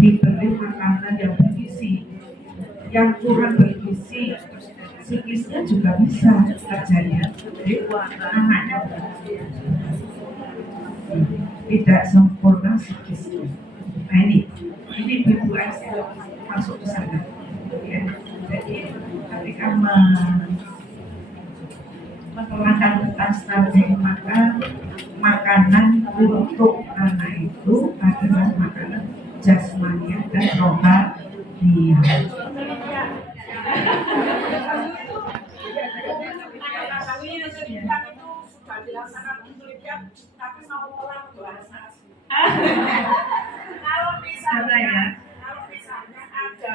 diberi makanan yang bergizi, yang kurang bergizi, psikisnya juga bisa terjadi. Anaknya tidak sempurna psikisnya. Nah ini Ibu Aisyah masuk ke sana. Ya. Jadi ketika menerangkan tentang stunting, maka makanan untuk anak itu adalah makanan jasmani dan rohani. Kalau misalnya ada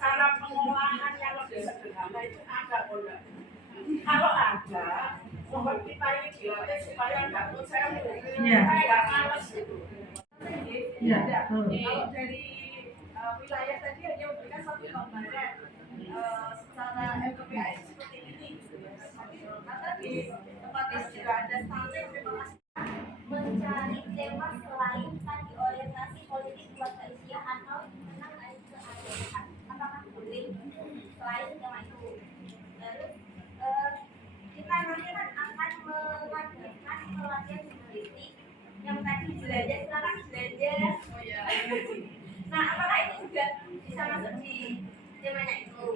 cara pengolahan yang lebih sederhana itu ada boleh. Kalau ada, mohon kita ini dilatih supaya nggak konsep, nggak males gitu. Ya. Kalau dari wilayah tadi hanya memberikan satu gambaran secara MPPS seperti ini. Karena di tempat yang sudah ada standar memang mencari tema selain tadi orientasi politik keluarga usia atau tentang keagamaan, apakah boleh selain tema itu? Terus kita nanti kan akan mengadakan pelatihan jurnalistik yang tadi belajar sekarang belajar. Nah, apakah itu juga bisa masuk di temanya itu?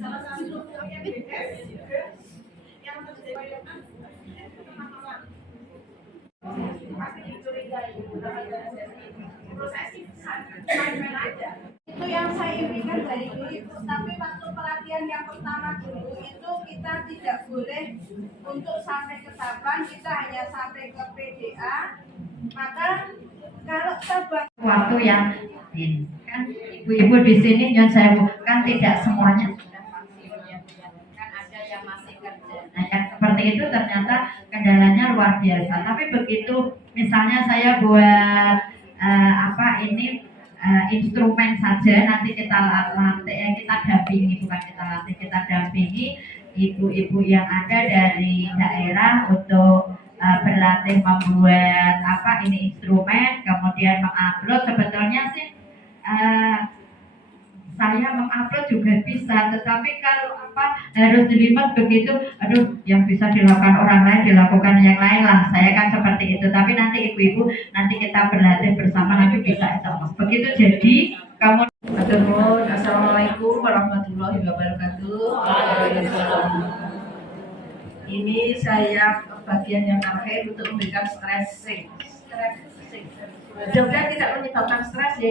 salah satu yang BPS juga yang terjadi pasti dicurigai menurut saya sih main-main aja. Itu yang saya impikan dari dulu itu, tapi waktu pelatihan yang pertama dulu itu kita tidak boleh untuk sampai ke Sabang, kita hanya sampai ke PDA. Maka kalau Sabang waktu yang kan ibu-ibu di sini yang saya kan tidak semuanya sudah vaksin ya, kan ada yang masih kerja. Nah yang seperti itu ternyata kendalanya luar biasa. Tapi begitu misalnya saya buat instrumen saja, nanti kita latih, kita dampingi, bukan kita latih, kita dampingi ibu-ibu yang ada dari daerah untuk berlatih membuat instrumen, kemudian mengupload. Sebetulnya sih saya mengupload juga bisa, tetapi kalau harus dilipat begitu, yang bisa dilakukan orang lain dilakukan yang lain lah. Saya kan seperti itu. Tapi nanti ibu-ibu nanti kita berlatih bersama, nanti bisa begitu. Jadi kamu Assalamualaikum warahmatullahi wabarakatuh. Ini saya bagian yang terakhir untuk memberikan stressing. Mudah-mudahan tidak menyebabkan stres ya.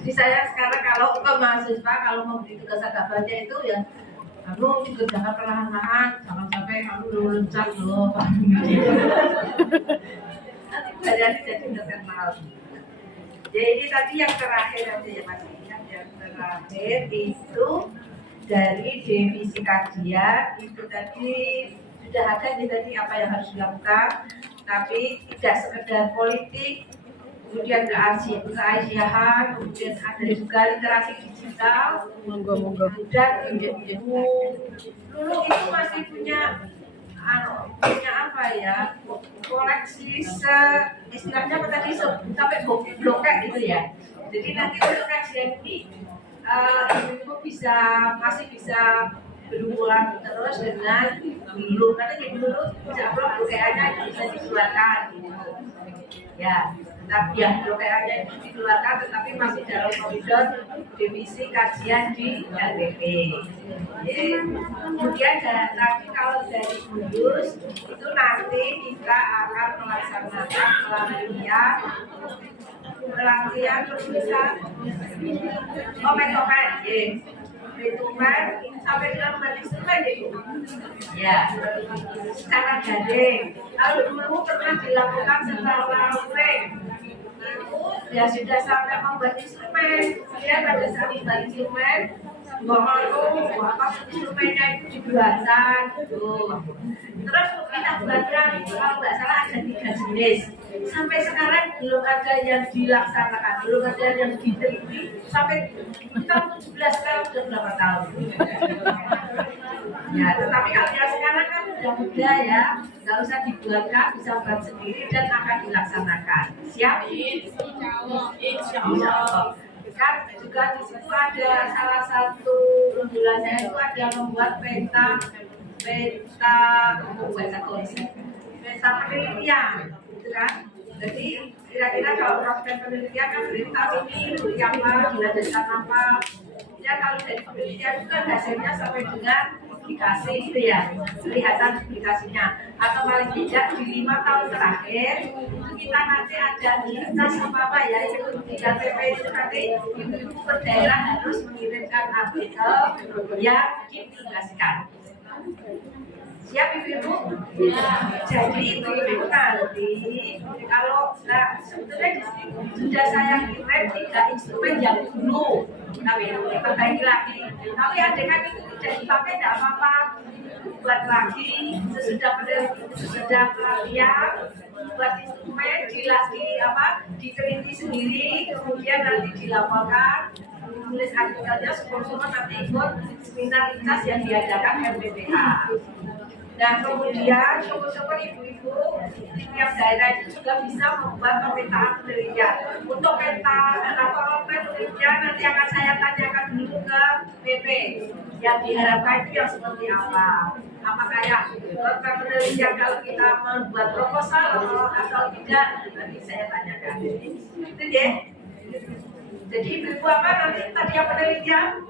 Jadi saya sekarang kalau ke mahasiswa kalau memberi tugas baca itu ya dikerjakan perlahan-lahan, jangan sampai loncat loh. Nanti jadi terkenal. Jadi tadi yang terakhir aja ya Mas, yang terakhir itu dari divisi kajian itu tadi sudah ada tadi apa yang harus dilakukan, tapi tidak sekedar politik, kemudian keasiahan, kemudian ada juga literasi digital, dan ibu dulu itu masih punya koleksi istilahnya apa tadi sampai blokek gitu ya. Jadi nanti untuk kajian ini ibu masih bisa berhubungan terus dengan dulu, karena dulu bisa blokeannya bisa dikeluarkan gitu. Ya, tapi ya blokeannya dikeluarkan tetapi masih dalam koridor divisi kajian di LPP. Kemudian nanti kalau dari Kudus itu nanti kita akan melaksanakan pelatihan penulisan komen-komen, perhitungan sampai dengan membuat instrumen ya secara daring. Kalau dulu pernah dilakukan secara offline, ya sudah sampai membuat instrumen. Ya pada saat membuat instrumen, instrumennya itu dibuatkan gitu. Terus kita buatkan, kalau nggak salah ada 3 jenis. Sampai sekarang belum ada yang dilaksanakan, belum ada yang diteliti. Sampai tahun 17 sekarang sudah berapa tahun? Ya, tetapi kalau yang sekarang kan sudah mudah ya, nggak usah dibuatkan, bisa buat sendiri dan akan dilaksanakan. Siap? Insya Allah. Kan juga di situ ada salah satu unggulannya itu ada membuat peta konsep, peta penelitian, gitu kan? Jadi kira-kira kalau proses penelitian kan berarti tahun ini apa, dilanjutkan apa? Ya kalau dari penelitian itu kan hasilnya sampai dengan dikasih gitu ya, kelihatan duplikasinya. Atau paling tidak di 5 tahun terakhir kita nanti ada tas apa ya itu di KTP itu nanti ibu-ibu per daerah harus mengirimkan artikel yang diduplikasikan. Siap ibu-ibu? Jadi ibu-ibu nanti kalau sebetulnya di sini sudah saya kirim 3 instrumen yang dulu, tapi diperbaiki lagi. Tapi adegan itu tidak dipakai tidak apa-apa, buat lagi sesudah pelatihan, buat instrumen diteliti sendiri, kemudian nanti dilaporkan, tulis artikelnya, syukur-syukur nanti ikut seminar lintas yang diadakan MPPH. Nah kemudian syukur-syukur ibu-ibu di tiap daerah itu juga bisa membuat pemetaan penelitian. Untuk peta atau penelitian nanti akan saya tanyakan dulu ke PP yang diharapkan itu yang seperti apa. Apakah ya penelitian kalau kita membuat proposal atau tidak, nanti saya tanyakan. Itu ya. Jadi ibu-ibu apa nanti tadi yang penelitian?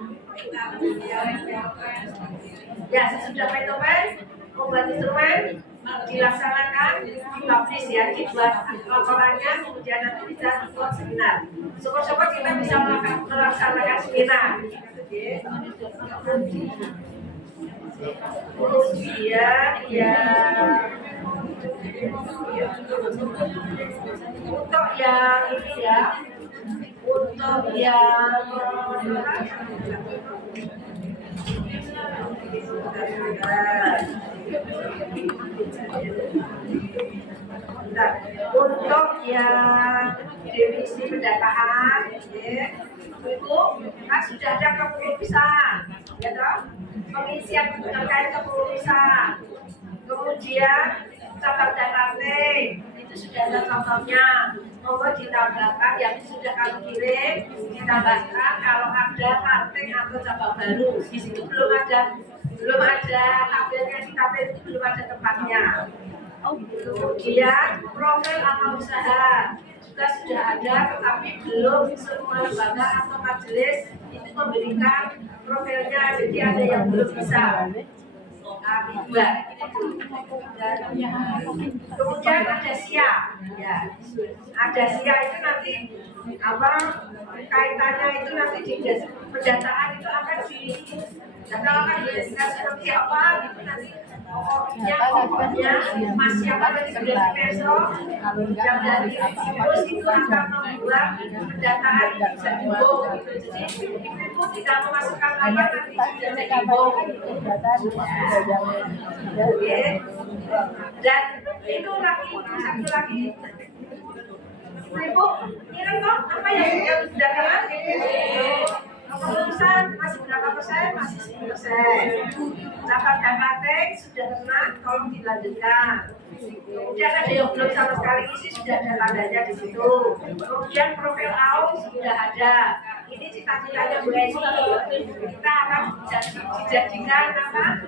Ya sesudah petopen membuat instrumen dilaksanakan, dipublish ya, dibuat laporannya, kemudian nanti bisa buat seminar. Syukur-syukur kita bisa melaksanakan seminar. Kemudian ya untuk yang ini ya, untuk yang untuk yang definisi pendataan, ya, Ibu, kan sudah ada kepengurusan, ya toh? Pengisian terkait kepengurusan, kemudian cabang dan ranting, itu sudah ada contohnya. Mohon ditambahkan yang sudah kami kirim, ditambahkan kalau ada ranting atau cabang baru. Di situ belum ada tabelnya, di tabel itu belum ada tempatnya. Kemudian profil amal usaha juga sudah ada, tetapi belum semua lembaga atau majelis itu memberikan profilnya, jadi ada yang belum bisa. Kemudian ada SIA, ya. Ada SIA itu nanti apa kaitannya itu nanti di pendataan itu akan dijelaskan seperti apa gitu nanti pokoknya masih apa dari sebelah besok yang dari situs itu akan membuat pendataan bisa dibom gitu. Jadi ibu tidak memasukkan nama nanti sudah jadi bom. Dan itu lagi satu lagi ibu kira kok apa yang sudah kalah kepengurusan masih berapa persen? Masih 10%. Cabang dan ranting sudah kena, tolong dilanjutkan. Kemudian ada yang belum sama sekali isi, sudah ada tandanya di situ. Kemudian profil AUS sudah ada. Ini cita-citanya Bu Eni. Kita akan dijadikan apa?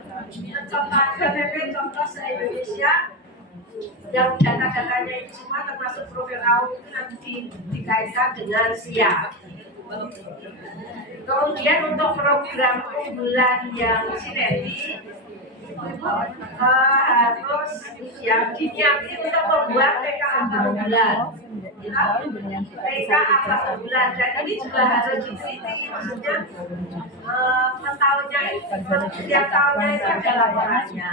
Contoh KTP, contoh se-Indonesia. Yang data-datanya itu semua termasuk profil AUS itu nanti dikaitkan dengan SIA. Kemudian untuk program unggulan yang sinergi harus yang dinyati untuk membuat TK antar unggulan. TK antar unggulan dan ini juga harus diteliti, maksudnya per tahunnya setiap tahunnya itu ada laporannya.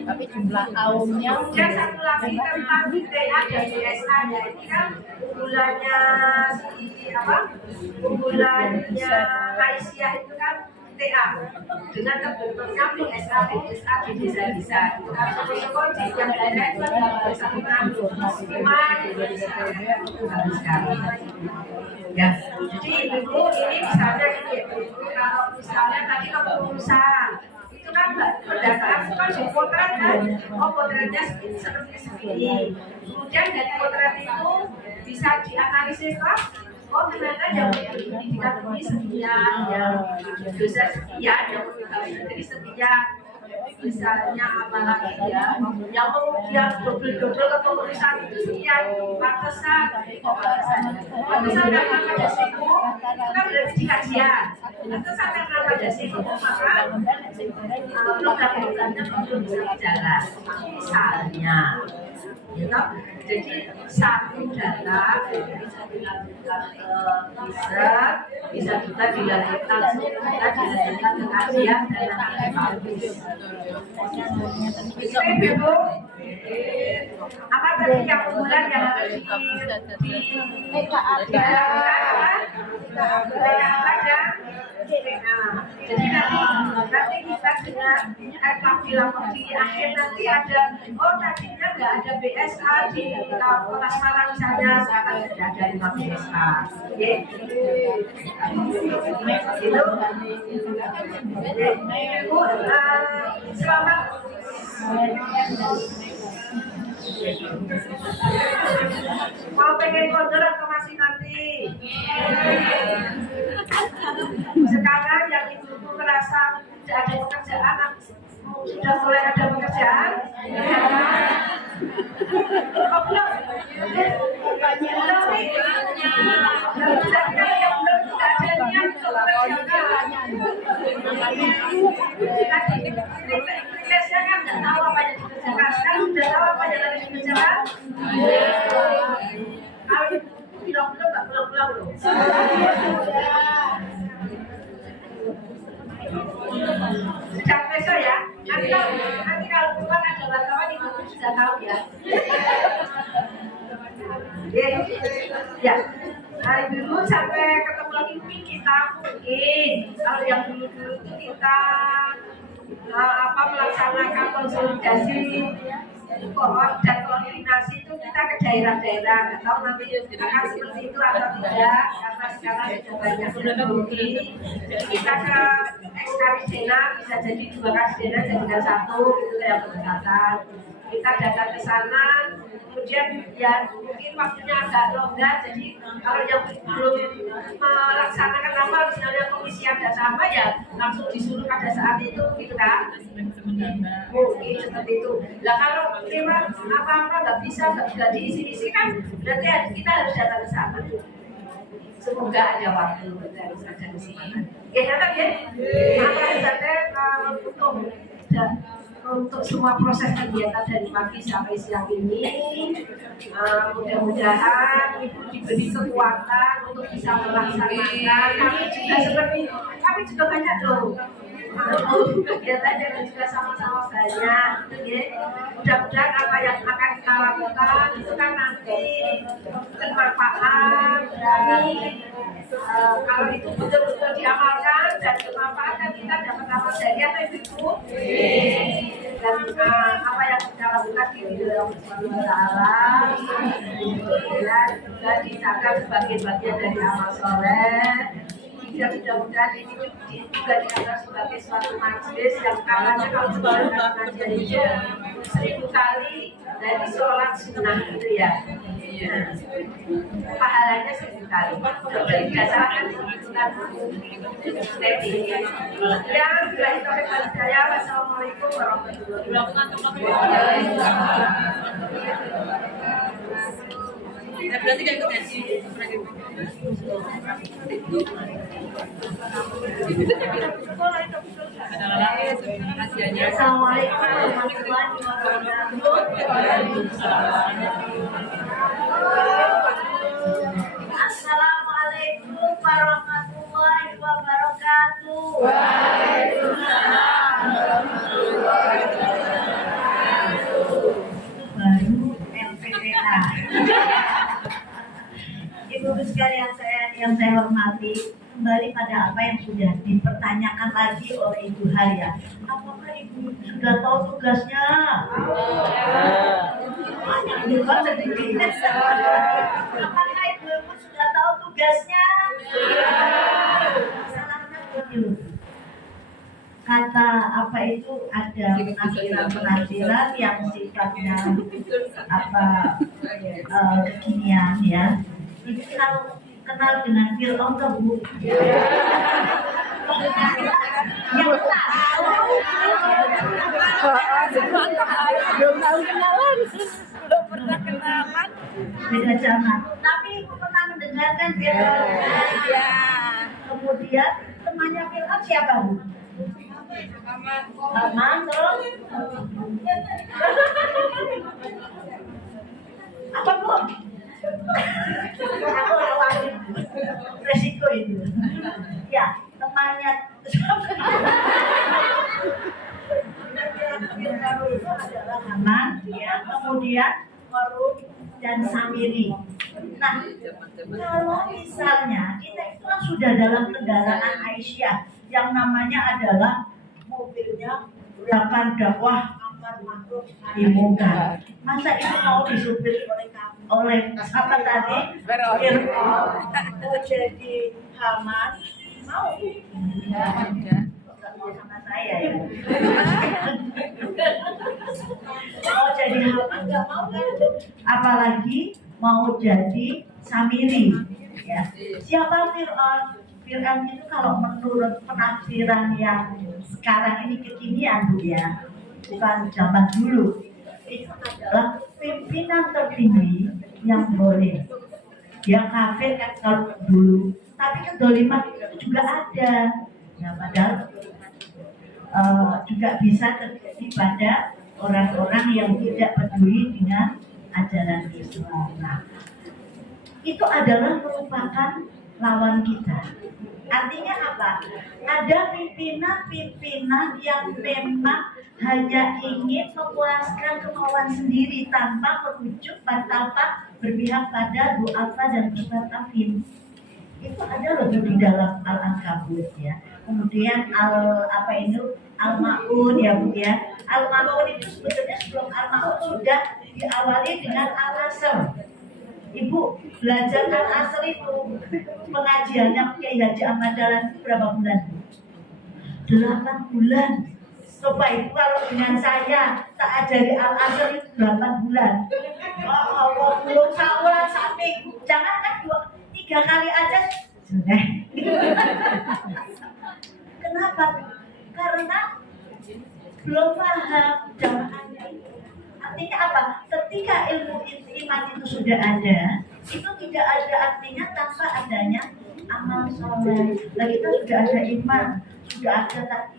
Tapi jumlah tahunnya Kemudian satu lagi tentang TA dan DSA nya ini kan unggulannya unggulannya Aisyah itu kan TA dengan terbentuknya PSA, DSA di desa-desa. Syukur-syukur di yang daerah itu ada persatuan musliman sekali. Ya, jadi ibu ini misalnya ini kalau misalnya tadi kepengurusan itu kan pendataan itu kan potret kan, potretnya seperti segini. Kemudian dari potret itu bisa dianalisis kan, ternyata yang pendidikan ini sekian, yang dosen sekian, yang pegawai negeri sekian. misalnya apalagi ya, yang kemudian double-double kepengurusan itu sekian, pantesan karena pada siku kita berarti di kajian, pantesan karena pada siku maka program-programnya belum bisa berjalan. Misalnya, gitu. Jadi satu data bisa dilanjutkan ke riset, bisa juga dilanjutkan ke kajian dan nanti dipublish. Ibu, apa tadi yang unggulan yang harus di jadi nanti kita dengan di akhir nanti ada, oh tadinya nggak ada BSA di Kota Semarang misalnya, sekarang sudah ada 5 BSA. Oke, itu Bu, selamat. Mau pengen kotor atau masih nanti? Sekarang yang ibu merasa tidak ada pekerjaan, sudah mulai ada pekerjaan? Oh belum? Yang belum tidak ada niat untuk pekerjaan. Saya kan nggak tahu apa yang dikerjakan. Sekarang sudah tahu apa yang harus dikerjakan? Kalau ibu bilang belum, nggak pulang-pulang loh. Sejak besok ya. Nanti kalau keluar ada wartawan ibu sudah tahu ya. Ya. Ibu sampai ketemu lagi mungkin kita kalau yang dulu-dulu itu kita melaksanakan konsolidasi dan koordinasi itu kita ke daerah-daerah, nggak tahu nanti akan seperti itu atau tidak karena sekarang sudah banyak teknologi. Jadi kita ke Ekskarisidenan bisa jadi 2 Karisidenan jadikan 1 itu yang berdekatan. Kita datang ke sana, kemudian ya mungkin waktunya agak longgar, jadi kalau yang belum melaksanakan apa misalnya komisi ada sama ya langsung disuruh pada saat itu gitu kan, mungkin seperti itu. Nah kalau terima apa-apa nggak bisa diisi-isi kan berarti kita harus datang ke sana. Semoga ada waktu dan ada kesempatan. Ya datang ya. Untuk semua proses kegiatan dari pagi sampai siang ini, mudah-mudahan Ibu diberi kekuatan untuk bisa melaksanakan. Kami juga banyak loh. Kegiatan dan juga sama-sama banyak. Mudah-mudahan apa yang akan kita lakukan itu kan nanti bermanfaat. Kalau itu betul-betul diamalkan dan bermanfaat kan kita dapat amal jariah atau Ibu. Dan apa yang kita lakukan di dalam Allah ya juga dicatat sebagai bagian dari amal soleh. Dan mudah-mudahan ini juga dianggap sebagai suatu majelis yang katanya kalau sebenarnya pengajian itu 1000 kali dari sholat sunnah gitu ya. Pahalanya 1000 kali. Jadi biasakan bukan steady. Ya, bila itu kepada saya. Wassalamualaikum warahmatullahi wabarakatuh. Berarti kayak ikut Assalamualaikum warahmatullahi wabarakatuh. Assalamualaikum warahmatullahi wabarakatuh. Waalaikumsalam warahmatullahi wabarakatuh. Baru LPDA. Ibu sekalian yang saya hormati, kembali pada apa yang sudah dipertanyakan lagi oleh Ibu Halia. Apakah Ibu sudah tahu tugasnya? Apakah Ibu sudah tahu tugasnya? Masalahnya begitu. Kata apa itu ada penampilan yang sifatnya kekinian ya. Ini kalau kenal dengan Fir'aun Bu. Yang tahu. Belum tahu kenalan. Belum pernah kenalan. Beda zaman. Tapi ibu pernah mendengarkan Fir'aun. Ya. Kemudian temannya Fir'aun siapa Bu? Haman terus apa Bu? Aku lewatin resiko itu. Ya, temannya Fir'aun itu adalah Haman, ya, kemudian Korun dan Samiri. Nah, kalau misalnya kita itu kan sudah dalam kendaraan Aisyah yang namanya adalah mobilnya 8 dakwah amar ma'ruf nahi munkar. Masa itu mau disupir oleh apa tadi? Fir'aun. Mau jadi Haman? Mau? Enggak mau sama saya ya. Mau jadi Haman nggak mau kan? Apalagi mau jadi Samiri. Ya. Siapa Fir'aun? Fir'aun itu kalau menurut penafsiran yang sekarang ini kekinian Bu ya, bukan zaman dulu, itu adalah pimpinan tertinggi yang boleh. Dia kafir kan kalau dulu, tapi kedoliman itu juga ada. Ya, padahal juga bisa terjadi pada orang-orang yang tidak peduli dengan ajaran Islam. Nah, itu adalah merupakan lawan kita. Artinya apa? Ada pimpinan-pimpinan yang memang hanya ingin memuaskan kemauan sendiri tanpa merujuk tanpa berpihak pada du'afa dan mustadafin. Itu ada loh di dalam Al-Ankabut ya. Kemudian Al-Ma'un ya Bu ya. Al-Ma'un itu sebetulnya sebelum Al-Ma'un sudah diawali dengan Al-Asr. Ibu belajar Al-Asr itu pengajiannya Kiai Haji Ahmad Dahlan itu berapa bulan? 8 bulan. Coba Ibu kalau dengan saya tak ajari Al-Asr itu 8 bulan. Oh Allah, belum sahur sampai jangan kan 2-3 kali aja sudah. Kenapa? Karena belum paham jamaahnya itu. Artinya apa? Ketika ilmu iman itu sudah ada, itu tidak ada artinya tanpa adanya amal soleh. Nah, kita sudah ada iman, sudah ada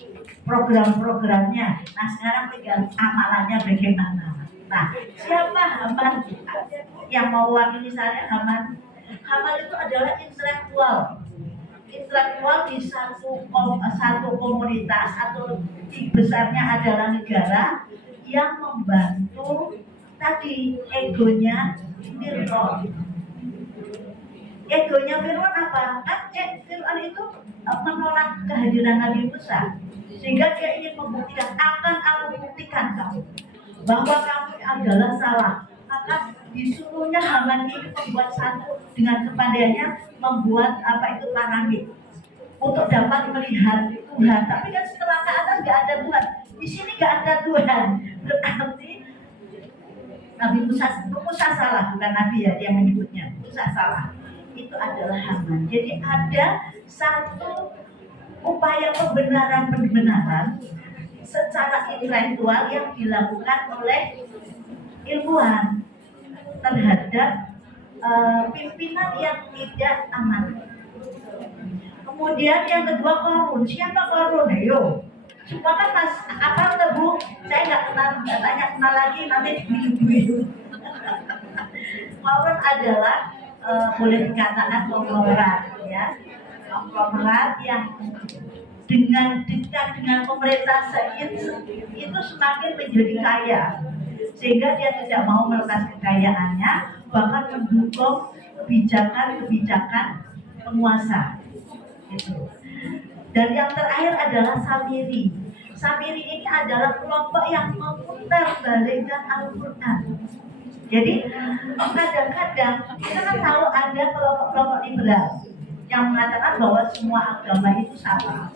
program-programnya. Nah, sekarang tinggal amalannya bagaimana. Nah, siapa Haman yang mau wakili saya? Haman itu adalah intelektual di satu komunitas atau besarnya adalah negara yang membantu tadi egonya Fir'aun. Egonya Fir'aun apa? Kan Fir'aun itu menolak kehadiran Nabi Musa, sehingga dia ingin membuktikan, akan aku buktikan kamu bahwa kamu adalah salah. Maka disuruhnya Haman ini membuat satu dengan kepandaiannya membuat piramid untuk dapat melihat Tuhan. Tapi kan setelah ke atas nggak ada Tuhan. Di sini nggak ada Tuhan. Berarti Nabi Musa salah, bukan Nabi ya dia menyebutnya. Musa salah. Itu adalah Haman. Jadi ada satu upaya pembenaran secara intelektual yang dilakukan oleh ilmuwan terhadap pimpinan yang tidak aman. Kemudian yang kedua Korun. Siapa Korun? Ayo. Semua kan mas apa Bu? Saya nggak kenal lagi nanti dibilang. Korun adalah boleh dikatakan konglomerat ya. Konglomerat yang dengan dekat dengan pemerintah itu semakin menjadi kaya, sehingga dia tidak mau melepas kekayaannya, bahkan mendukung kebijakan penguasa. Gitu. Dan yang terakhir adalah Samiri. Samiri ini adalah kelompok yang memutar balikkan Al-Quran. Jadi kadang-kadang kita kan tahu ada kelompok-kelompok liberal yang mengatakan bahwa semua agama itu salah.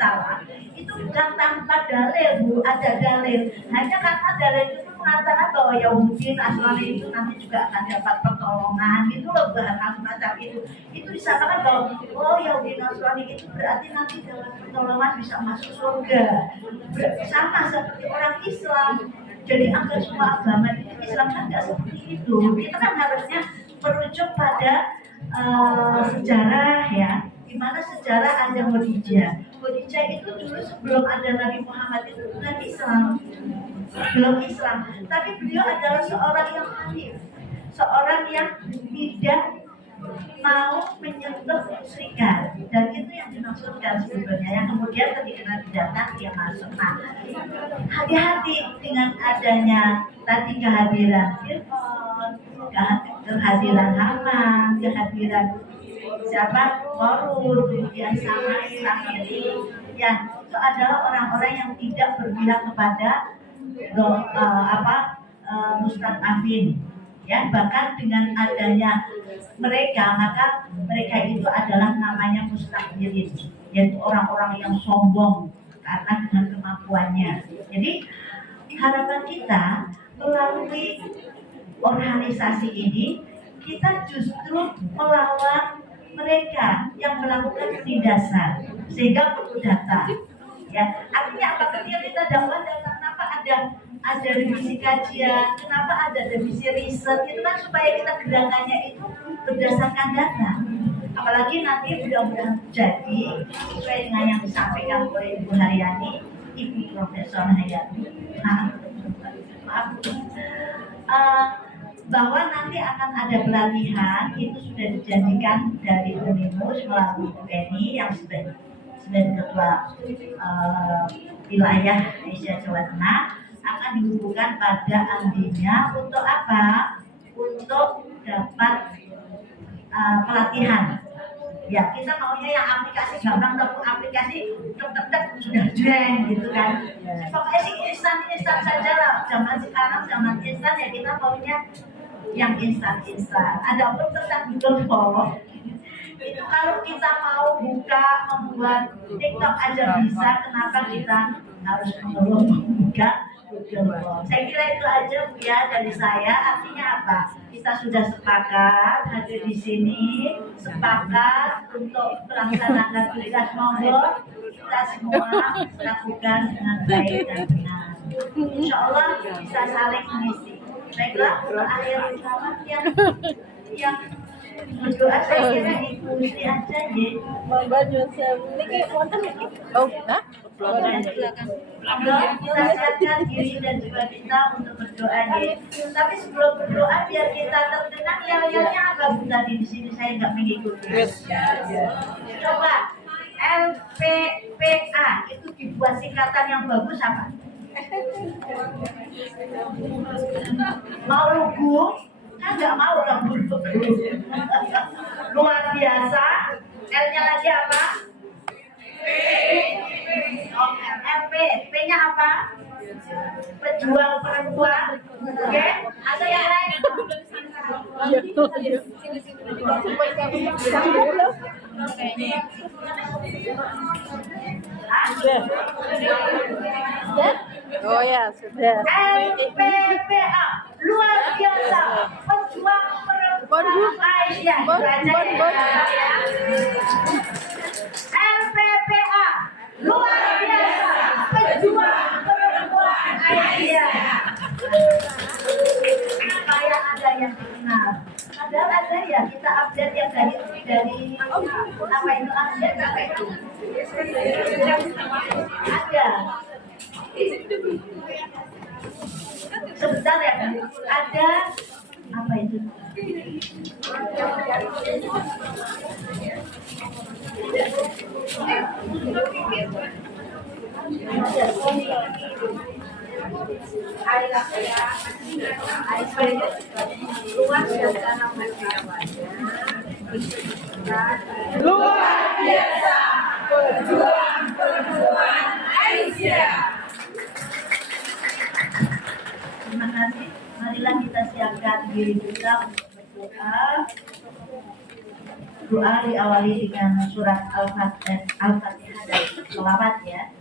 Itu bukan tanpa dalil Bu, ada dalil. Hanya karena dalil itu mengatakan bahwa Yahudi Nasrani itu nanti juga akan dapat pertolongan gitu loh, hal semacam itu. Itu disatakan bahwa oh Yahudi Nasrani itu berarti nanti dapat pertolongan bisa masuk surga. Sama seperti orang Islam. Jadi angka semua agama itu Islam kan nggak seperti itu. Kita kan harusnya merujuk pada sejarah ya. Dimana sejarah ada Khadijah. Khadijah itu dulu sebelum ada Nabi Muhammad itu bukan Islam, belum Islam, tapi beliau adalah seorang yang hanif, seorang yang tidak mau menyentuh musyrikat, dan itu yang dimaksudkan sebetulnya. Yang kemudian ketika Nabi datang dia masuk. Nah, hati-hati dengan adanya tadi kehadiran Fir'aun, kehadiran Haman, kehadiran siapa Korun, kemudian sama Samiri, ya itu adalah orang-orang yang tidak berpihak kepada mustadafin, ya bahkan dengan adanya mereka maka mereka itu adalah namanya mustakbirin, yaitu orang-orang yang sombong karena dengan kemampuannya. Jadi harapan kita melalui organisasi ini kita justru melawan mereka yang melakukan penindasan sehingga perlu data. Ya, artinya apa? Ketika kita dakwah data, kenapa ada revisi kajian, kenapa ada revisi riset, itu kan supaya kita gerakannya itu berdasarkan data. Apalagi nanti mudah-mudahan jadi sesuai dengan yang disampaikan oleh Ibu Haryani, Ibu Profesor Hayati. Maaf. Bahwa nanti akan ada pelatihan itu sudah dijanjikan dari Unimus melalui Bu Eni yang sebagai ketua wilayah Asia Jawa Tengah akan dihubungkan pada Andinya untuk apa? Untuk dapat pelatihan. Ya kita maunya yang aplikasi gampang, tapi aplikasi tek sudah jeng gitu kan. Pokoknya sih instan saja lah. Zaman sekarang zaman instan ya kita maunya yang instan. Adapun tentang Google Form itu kalau kita mau membuat TikTok aja bisa, kenapa kita harus membuka Google Form? Saya kira itu aja Bu ya dari saya. Artinya apa? Kita sudah sepakat hadir di sini, sepakat untuk melaksanakan tugas, monggo kita semua lakukan dengan baik dan benar. Insya Allah bisa saling mengisi. Baiklah, akhir zaman yang berdoa saya kira Ibu Sri aja ya. Kita siapkan diri dan juga kita untuk berdoa ya. Tapi sebelum berdoa biar kita terkenang yel-yelnya apa Bu tadi di sini saya nggak mengikuti. Coba LPPA itu dibuat singkatan yang bagus apa? Mau lugu? Kan nggak mau orang lugu. Luar biasa. L-nya lagi apa? LP. P-nya apa? Pejuang perempuan. Oke? Ada yang lain? Oh ya sudah. LPPA luar biasa, pejuang perempuan Aisyah. LPPA luar biasa, pejuang perempuan Aisyah. Supaya ada yang dikenal. Padahal ada ya kita update yang dari apa itu update apa itu? Ada. Sebentar ya, ada apa itu? Luar biasa pejuang perempuan Aisyah. Terima kasih. Marilah kita siapkan diri kita untuk berdoa. Doa diawali dengan surat Al-Fatihah dan selawat ya.